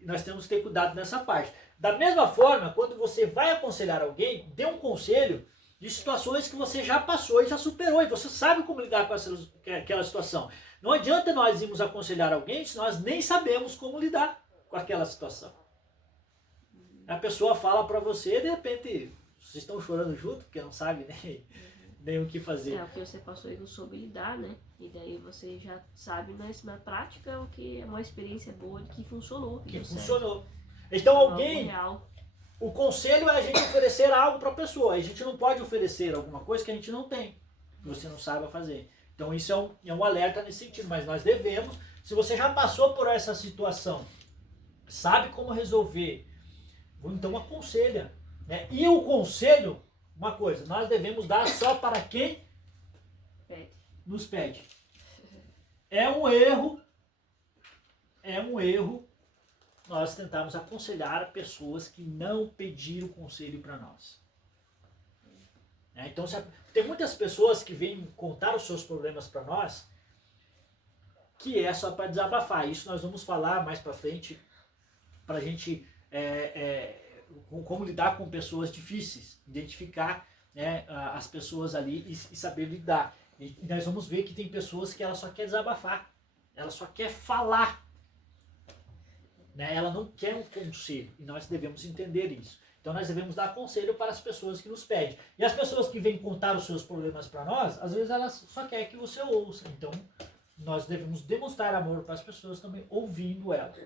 nós temos que ter cuidado nessa parte. Da mesma forma, quando você vai aconselhar alguém, dê um conselho de situações que você já passou e já superou. E você sabe como lidar com aquela situação. Não adianta nós irmos aconselhar alguém se nós nem sabemos como lidar com aquela situação. A pessoa fala para você, de repente, vocês estão chorando junto, porque não sabe nem o que fazer. O que você passou e não soube lidar, né? E daí você já sabe na prática o que é uma experiência boa de que funcionou. Que funcionou. Então alguém... O conselho é a gente oferecer algo para a pessoa. A gente não pode oferecer alguma coisa que a gente não tem, que você não saiba fazer. Então isso é um alerta nesse sentido. Mas nós devemos, se você já passou por essa situação, sabe como resolver, então aconselha. Né? E o conselho, uma coisa, nós devemos dar só para quem nos pede. É um erro nós tentarmos aconselhar pessoas que não pediram conselho para nós. Então, tem muitas pessoas que vêm contar os seus problemas para nós, que é só para desabafar. Isso nós vamos falar mais para frente, para a gente como lidar com pessoas difíceis, identificar as pessoas ali e saber lidar. E nós vamos ver que tem pessoas que ela só quer desabafar, ela só quer falar. Ela não quer um conselho, e nós devemos entender isso. Então nós devemos dar conselho para as pessoas que nos pedem. E as pessoas que vêm contar os seus problemas para nós, às vezes elas só querem que você ouça. Então nós devemos demonstrar amor para as pessoas também ouvindo elas.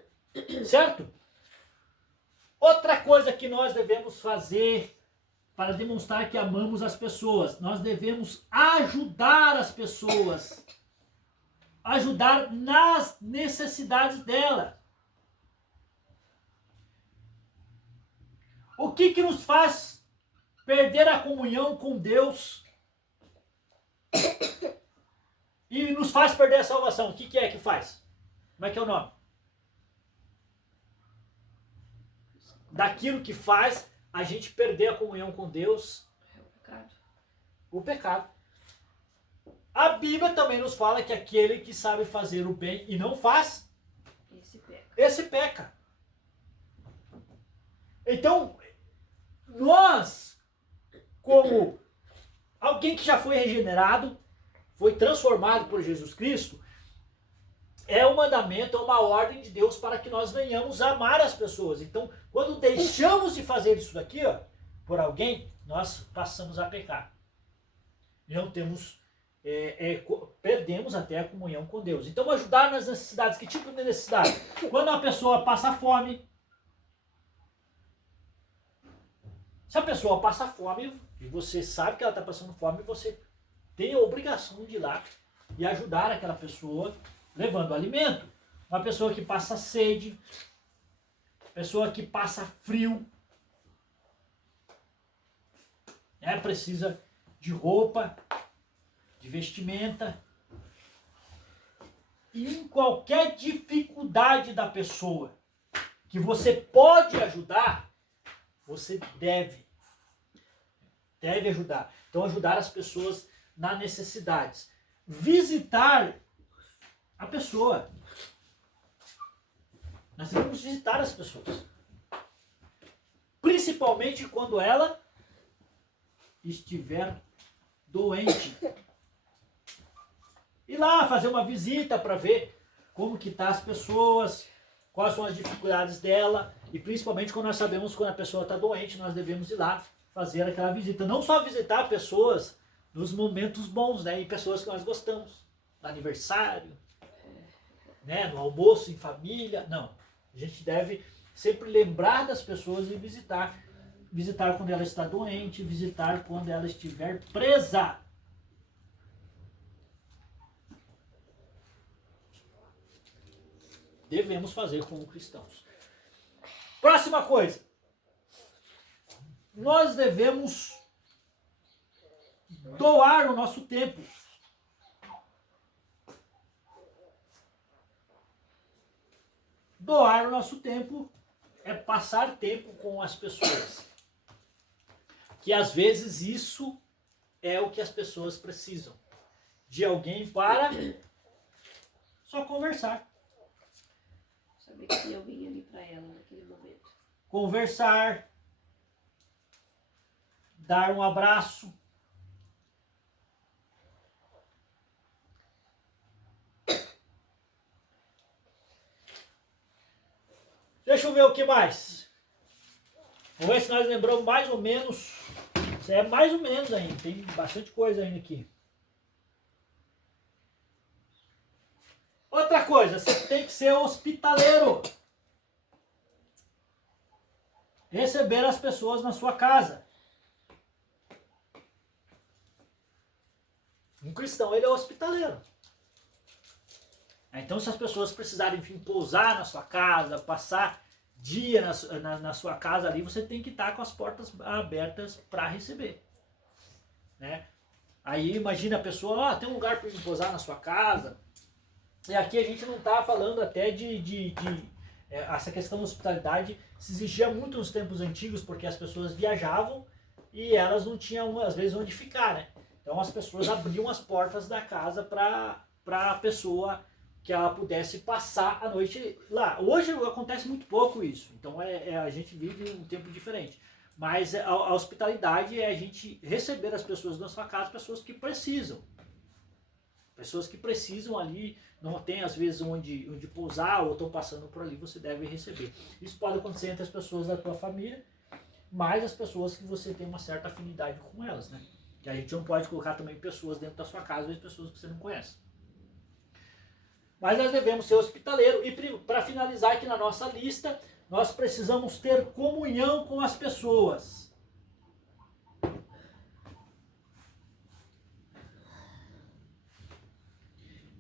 Certo? Outra coisa que nós devemos fazer para demonstrar que amamos as pessoas, nós devemos ajudar as pessoas. Ajudar nas necessidades delas. O que nos faz perder a comunhão com Deus e nos faz perder a salvação? O que é que faz? Como é que é o nome? Daquilo que faz a gente perder a comunhão com Deus. É o pecado. O pecado. A Bíblia também nos fala que aquele que sabe fazer o bem e não faz, esse peca. Então, nós, como alguém que já foi regenerado, foi transformado por Jesus Cristo, é um mandamento, é uma ordem de Deus para que nós venhamos a amar as pessoas. Então, quando deixamos de fazer isso daqui, ó, por alguém, nós passamos a pecar. Não temos, perdemos até a comunhão com Deus. Então, ajudar nas necessidades. Que tipo de necessidade? Quando uma pessoa passa fome, se a pessoa passa fome e você sabe que ela está passando fome, você tem a obrigação de ir lá e ajudar aquela pessoa levando alimento. Uma pessoa que passa sede, pessoa que passa frio, precisa de roupa, de vestimenta. E em qualquer dificuldade da pessoa que você pode ajudar, você deve ajudar. Então, ajudar as pessoas nas necessidades. Visitar a pessoa. Nós devemos visitar as pessoas. Principalmente quando ela estiver doente. Ir lá fazer uma visita para ver como que tá as pessoas, quais são as dificuldades dela, e principalmente quando nós sabemos quando a pessoa está doente, nós devemos ir lá fazer aquela visita. Não só visitar pessoas nos momentos bons, né, e pessoas que nós gostamos, no aniversário, né, no almoço em família, não. A gente deve sempre lembrar das pessoas e visitar quando ela está doente, visitar quando ela estiver presa. Devemos fazer como cristãos. Próxima coisa. Nós devemos doar o nosso tempo. Doar o nosso tempo é passar tempo com as pessoas. Que às vezes isso é o que as pessoas precisam. De alguém para só conversar. Saber que tem alguém ali para ela naquele momento. Conversar. Dar um abraço. Deixa eu ver o que mais. Vamos ver se nós lembramos mais ou menos. Isso é mais ou menos ainda. Tem bastante coisa ainda aqui. Outra coisa, você tem que ser hospitaleiro. Receber as pessoas na sua casa. Um cristão, ele é hospitaleiro. Então, se as pessoas precisarem, enfim, pousar na sua casa, passar dia na sua casa ali, você tem que estar com as portas abertas para receber. Né? Aí, imagina a pessoa, tem um lugar para pousar na sua casa. E aqui a gente não está falando até essa questão da hospitalidade se exigia muito nos tempos antigos, porque as pessoas viajavam e elas não tinham, às vezes, onde ficar, né? Então as pessoas abriam as portas da casa para a pessoa que ela pudesse passar a noite lá. Hoje acontece muito pouco isso, então a gente vive um tempo diferente. Mas a hospitalidade é a gente receber as pessoas na sua casa, pessoas que precisam. Pessoas que precisam ali, não tem às vezes onde pousar ou estão passando por ali, você deve receber. Isso pode acontecer entre as pessoas da tua família, mas as pessoas que você tem uma certa afinidade com elas, né? Que a gente não pode colocar também pessoas dentro da sua casa, às vezes pessoas que você não conhece. Mas nós devemos ser hospitaleiros. E para finalizar aqui na nossa lista, nós precisamos ter comunhão com as pessoas.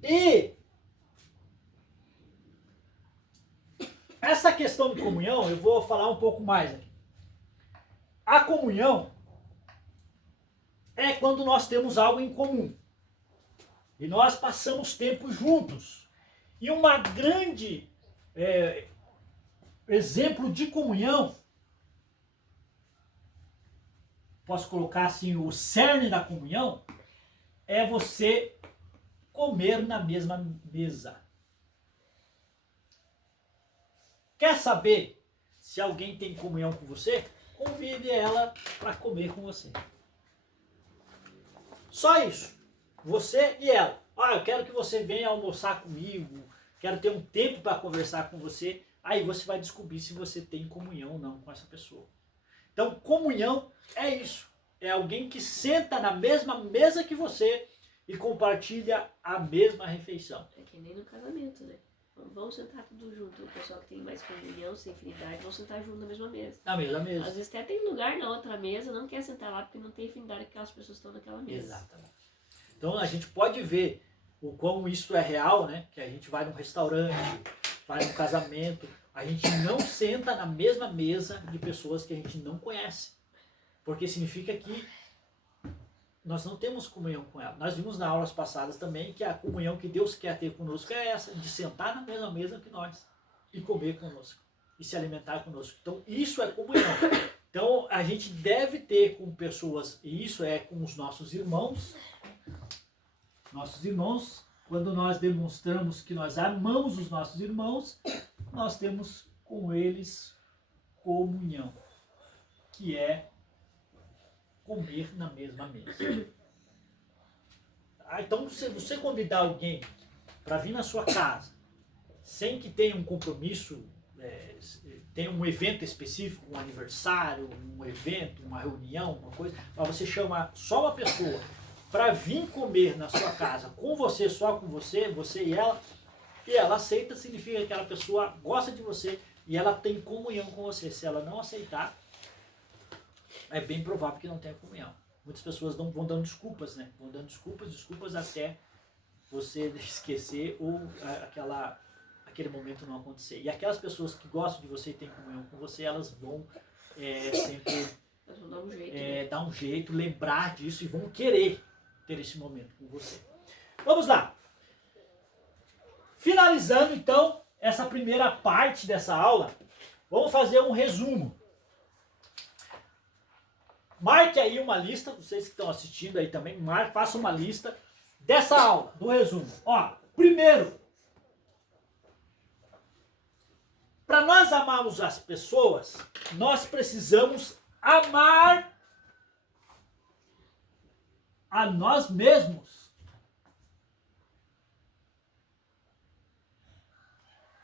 E essa questão de comunhão, eu vou falar um pouco mais aqui. A comunhão é quando nós temos algo em comum. E nós passamos tempo juntos. E uma grande exemplo de comunhão, posso colocar assim, o cerne da comunhão, é você comer na mesma mesa. Quer saber se alguém tem comunhão com você? Convide ela para comer com você. Só isso. Você e ela. Eu quero que você venha almoçar comigo. quero ter um tempo para conversar com você. Aí você vai descobrir se você tem comunhão ou não com essa pessoa. Então, comunhão é isso. É alguém que senta na mesma mesa que você e compartilha a mesma refeição. É que nem no casamento, né? Vamos sentar tudo junto. O pessoal que tem mais comunhão, sem afinidade, vão sentar junto na mesma mesa. Na mesma mesa. Às vezes até tem lugar na outra mesa, não quer sentar lá porque não tem afinidade com aquelas pessoas que estão naquela mesa. Exatamente. Então a gente pode ver o quão isso é real, né? Que a gente vai num restaurante, vai num casamento, a gente não senta na mesma mesa de pessoas que a gente não conhece. Porque significa que nós não temos comunhão com ela. Nós vimos nas aulas passadas também que a comunhão que Deus quer ter conosco é essa, de sentar na mesma mesa que nós e comer conosco e se alimentar conosco. Então isso é comunhão. Então a gente deve ter com pessoas, e isso é com os nossos irmãos. Nossos irmãos, quando nós demonstramos que nós amamos os nossos irmãos, nós temos com eles comunhão, que é comer na mesma mesa. Então, se você convidar alguém para vir na sua casa, sem que tenha um compromisso, tenha um evento específico, um aniversário, um evento, uma reunião, uma coisa, mas você chama só uma pessoa para vir comer na sua casa com você, só com você, você e ela aceita, significa que aquela pessoa gosta de você e ela tem comunhão com você. Se ela não aceitar, é bem provável que não tenha comunhão. Muitas pessoas vão dando desculpas, né? Vão dando desculpas até você esquecer ou aquele momento não acontecer. E aquelas pessoas que gostam de você e têm comunhão com você, elas vão sempre dar um jeito, né? dar um jeito, lembrar disso e vão querer ter esse momento com você. Vamos lá. Finalizando então essa primeira parte dessa aula, vamos fazer um resumo. Marque aí uma lista, vocês que estão assistindo aí também, faça uma lista dessa aula, do resumo. Ó, primeiro, para nós amarmos as pessoas, nós precisamos amar a nós mesmos.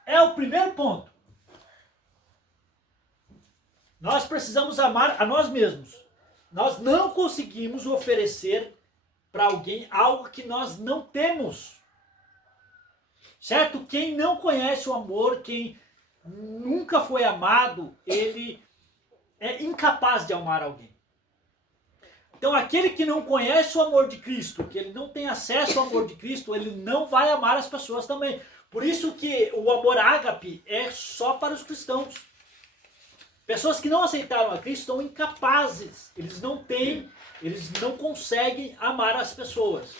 É o primeiro ponto. Nós precisamos amar a nós mesmos. Nós não conseguimos oferecer para alguém algo que nós não temos. Certo? Quem não conhece o amor, quem nunca foi amado, ele é incapaz de amar alguém. Então aquele que não conhece o amor de Cristo, que ele não tem acesso ao amor de Cristo, ele não vai amar as pessoas também. Por isso que o amor ágape é só para os cristãos. Pessoas que não aceitaram a Cristo estão incapazes, eles não conseguem amar as pessoas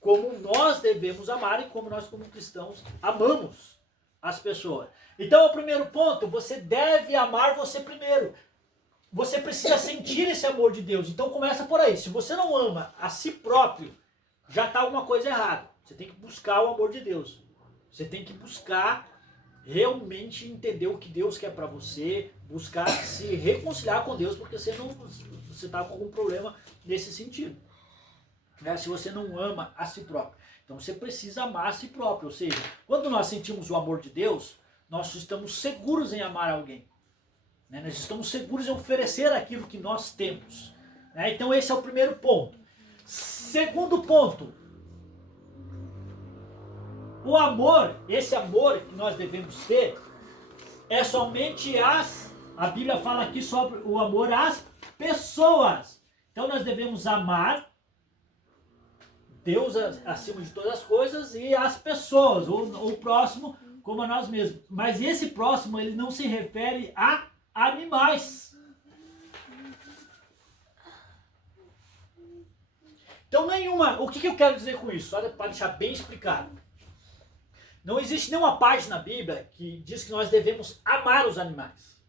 como nós devemos amar e como nós como cristãos amamos as pessoas. Então o primeiro ponto, você deve amar você primeiro. Você precisa sentir esse amor de Deus, então começa por aí. Se você não ama a si próprio, já está alguma coisa errada. Você tem que buscar o amor de Deus. Você tem que buscar realmente entender o que Deus quer para você, buscar se reconciliar com Deus, porque você está com algum problema nesse sentido. Se você não ama a si próprio. Então você precisa amar a si próprio. Ou seja, quando nós sentimos o amor de Deus, nós estamos seguros em amar alguém. Nós estamos seguros em oferecer aquilo que nós temos. Então esse é o primeiro ponto. Segundo ponto. O amor, esse amor que nós devemos ter, é somente a Bíblia fala aqui sobre o amor às pessoas. Então nós devemos amar Deus acima de todas as coisas e as pessoas, ou o próximo como a nós mesmos. Mas esse próximo, ele não se refere a animais. Então o que eu quero dizer com isso? Só para deixar bem explicado. Não existe nenhuma parte na Bíblia que diz que nós devemos amar os animais,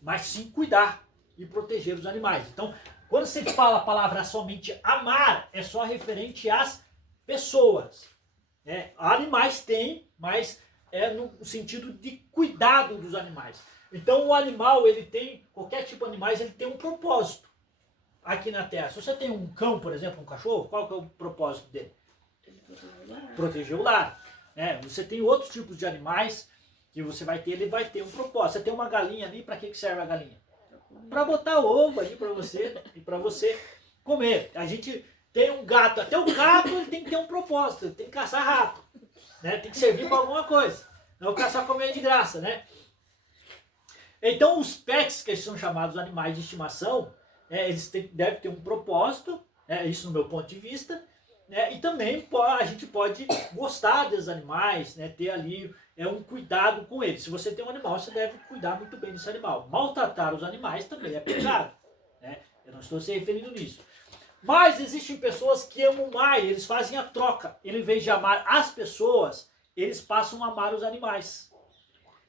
mas sim cuidar e proteger os animais. Então, quando você fala a palavra somente amar, é só referente às pessoas. Animais tem, mas é no sentido de cuidado dos animais. Então, o animal, qualquer tipo de animais, ele tem um propósito aqui na Terra. Se você tem um cão, por exemplo, um cachorro, qual que é o propósito dele? Proteger o lar. Proteger o lar. Você tem outros tipos de animais que você vai ter, ele vai ter um propósito. Você tem uma galinha ali, para que serve a galinha? Para botar ovo ali para você e para você comer. A gente tem um gato, até o gato ele tem que ter um propósito, ele tem que caçar rato, né? Tem que servir para alguma coisa. Não caçar comer de graça, né? Então os pets, que são chamados animais de estimação, eles devem ter um propósito, isso no meu ponto de vista, e também a gente pode gostar dos animais, ter ali um cuidado com eles. Se você tem um animal, você deve cuidar muito bem desse animal. Maltratar os animais também é pecado, né? Eu não estou se referindo nisso. Mas existem pessoas que amam mais, eles fazem a troca. Em vez de amar as pessoas, eles passam a amar os animais.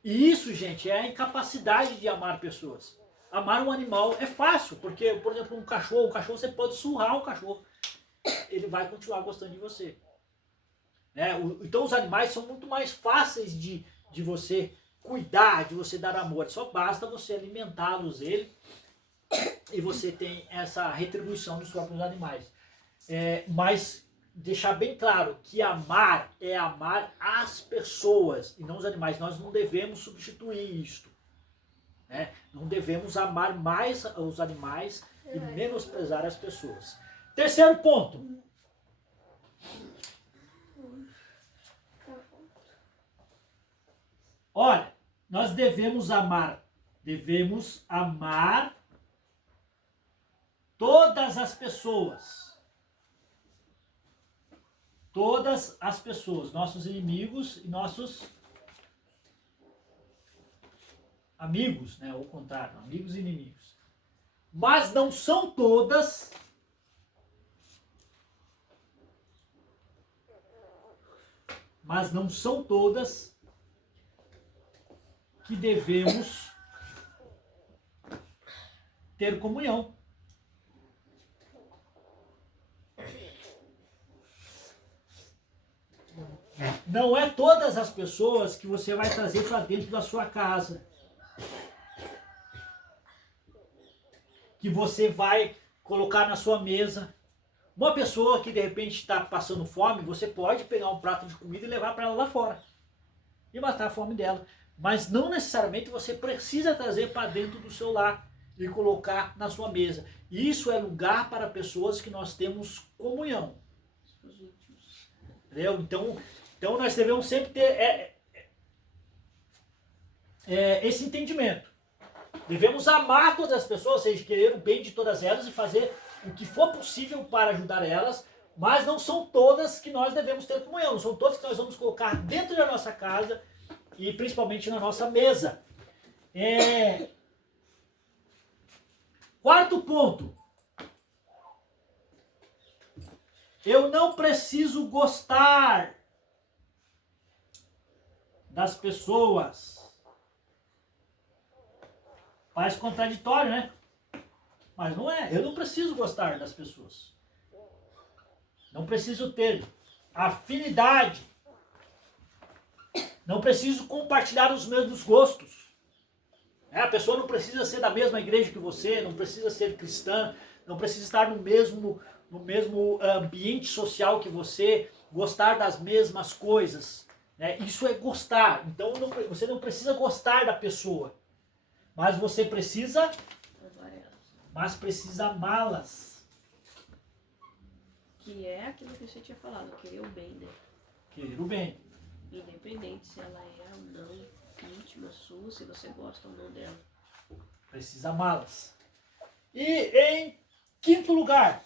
E isso, gente, é a incapacidade de amar pessoas. Amar um animal é fácil, porque, por exemplo, um cachorro você pode surrar um cachorro. Ele vai continuar gostando de você. Então os animais são muito mais fáceis de você cuidar, de você dar amor. Só basta você alimentá-los e você tem essa retribuição dos próprios animais. Mas deixar bem claro que amar é amar as pessoas e não os animais. Nós não devemos substituir isto. Não devemos amar mais os animais e menosprezar as pessoas. Terceiro ponto. Olha, nós devemos amar todas as pessoas. Todas as pessoas, nossos inimigos e nossos amigos, ou o contrário, amigos e inimigos. Mas não são todas que devemos ter comunhão. Não é todas as pessoas que você vai trazer para dentro da sua casa, que você vai colocar na sua mesa. Uma pessoa que de repente está passando fome, você pode pegar um prato de comida e levar para ela lá fora e matar a fome dela. Mas não necessariamente você precisa trazer para dentro do seu lar e colocar na sua mesa. Isso é lugar para pessoas que nós temos comunhão. Entendeu? Então nós devemos sempre ter esse entendimento. Devemos amar todas as pessoas, ou seja, querer o bem de todas elas e fazer o que for possível para ajudar elas, mas não são todas que nós devemos ter comunhão, não são todas que nós vamos colocar dentro da nossa casa e principalmente na nossa mesa. Quarto ponto. Eu não preciso gostar das pessoas. Parece contraditório, né? Mas não é. Eu não preciso gostar das pessoas. Não preciso ter afinidade. Não preciso compartilhar os mesmos gostos. A pessoa não precisa ser da mesma igreja que você, não precisa ser cristã, não precisa estar no mesmo ambiente social que você, gostar das mesmas coisas. Isso é gostar. Então você não precisa gostar da pessoa, mas você precisa amá-las. Que é aquilo que você tinha falado, querer o bem, né? Querer o bem. Independente se ela é ou não íntima sua, se você gosta ou não dela. Precisa amá-las. E em quinto lugar,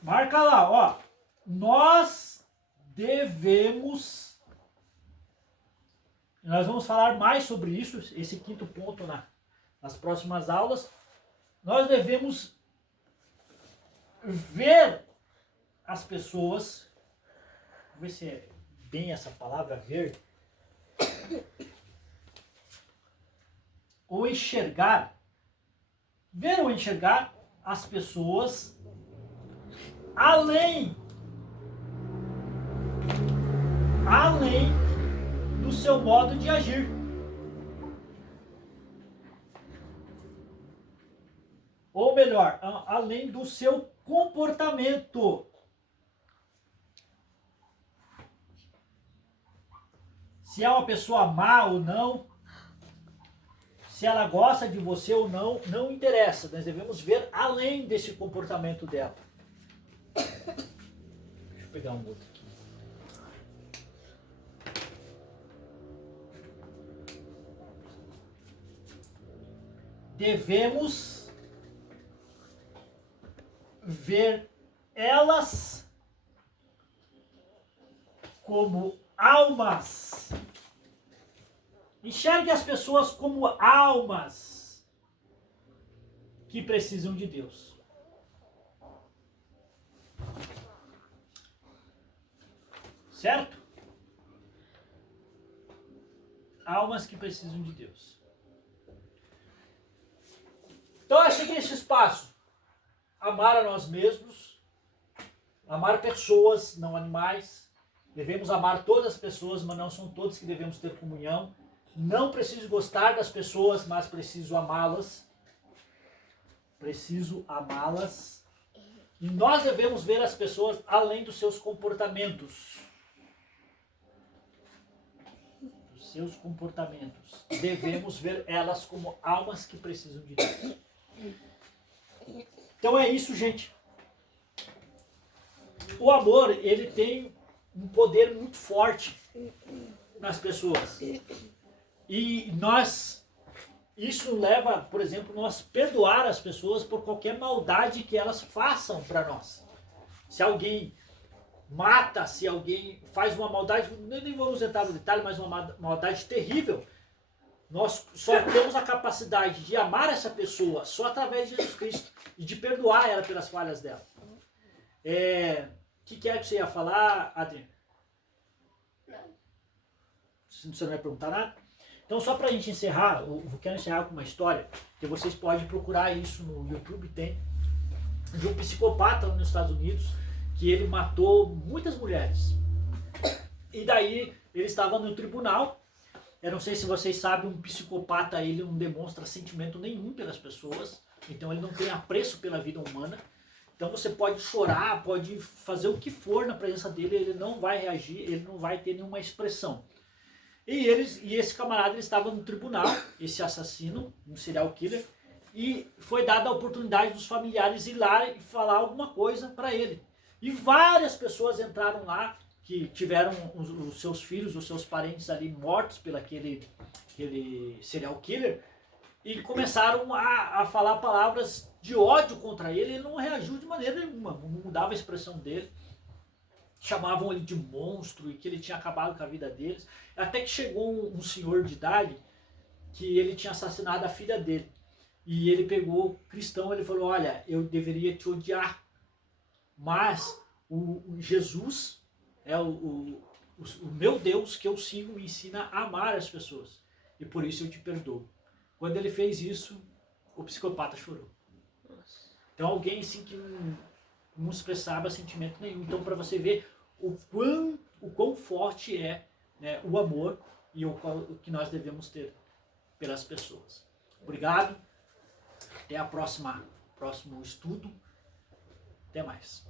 marca lá, ó. Nós vamos falar mais sobre isso, esse quinto ponto nas próximas aulas. Nós devemos ver as pessoas, vou ver se é bem essa palavra, ver, ou enxergar, ver ou enxergar as pessoas além do seu modo de agir. Ou melhor, além do seu comportamento. se é uma pessoa má ou não, se ela gosta de você ou não, não interessa. Nós devemos ver além desse comportamento dela. Deixa eu pegar um outro aqui. Devemos ver elas como almas. Enxergue as pessoas como almas que precisam de Deus. Certo? Almas que precisam de Deus. Então é seguir esse espaço. Amar a nós mesmos, amar pessoas, não animais. Devemos amar todas as pessoas, mas não são todos que devemos ter comunhão. Não preciso gostar das pessoas, mas preciso amá-las. Preciso amá-las. E nós devemos ver as pessoas além dos seus comportamentos. Dos seus comportamentos. Devemos ver elas como almas que precisam de Deus. Então é isso, gente. O amor, ele tem um poder muito forte nas pessoas. E isso leva, por exemplo, nós perdoar as pessoas por qualquer maldade que elas façam para nós. Se alguém mata, se alguém faz uma maldade, nem vamos entrar no detalhe, mas uma maldade terrível, nós só temos a capacidade de amar essa pessoa só através de Jesus Cristo e de perdoar ela pelas falhas dela. O que é que você ia falar, Adriano? Você não vai perguntar nada? Então, só para a gente encerrar, eu quero encerrar com uma história, que vocês podem procurar isso no YouTube, tem, de um psicopata nos Estados Unidos, que ele matou muitas mulheres. E daí, ele estava no tribunal. Eu não sei se vocês sabem, um psicopata, ele não demonstra sentimento nenhum pelas pessoas, então ele não tem apreço pela vida humana. Então você pode chorar, pode fazer o que for na presença dele, ele não vai reagir, ele não vai ter nenhuma expressão. E esse camarada, ele estava no tribunal, esse assassino, um serial killer, e foi dada a oportunidade dos familiares ir lá e falar alguma coisa para ele. E várias pessoas entraram lá, que tiveram os seus filhos, os seus parentes ali mortos pelo aquele serial killer, e começaram a falar palavras de ódio contra ele. Ele não reagiu de maneira nenhuma, não mudava a expressão dele. Chamavam ele de monstro e que ele tinha acabado com a vida deles. Até que chegou um senhor de idade que ele tinha assassinado a filha dele. E ele pegou cristão, ele falou: olha, eu deveria te odiar, mas o Jesus é o meu Deus que eu sigo me ensina a amar as pessoas. E por isso eu te perdoo. Quando ele fez isso, o psicopata chorou. Então alguém assim que não expressava sentimento nenhum. Então, para você ver o quão forte é, né, o amor e o que nós devemos ter pelas pessoas. Obrigado. Até a próximo estudo. Até mais.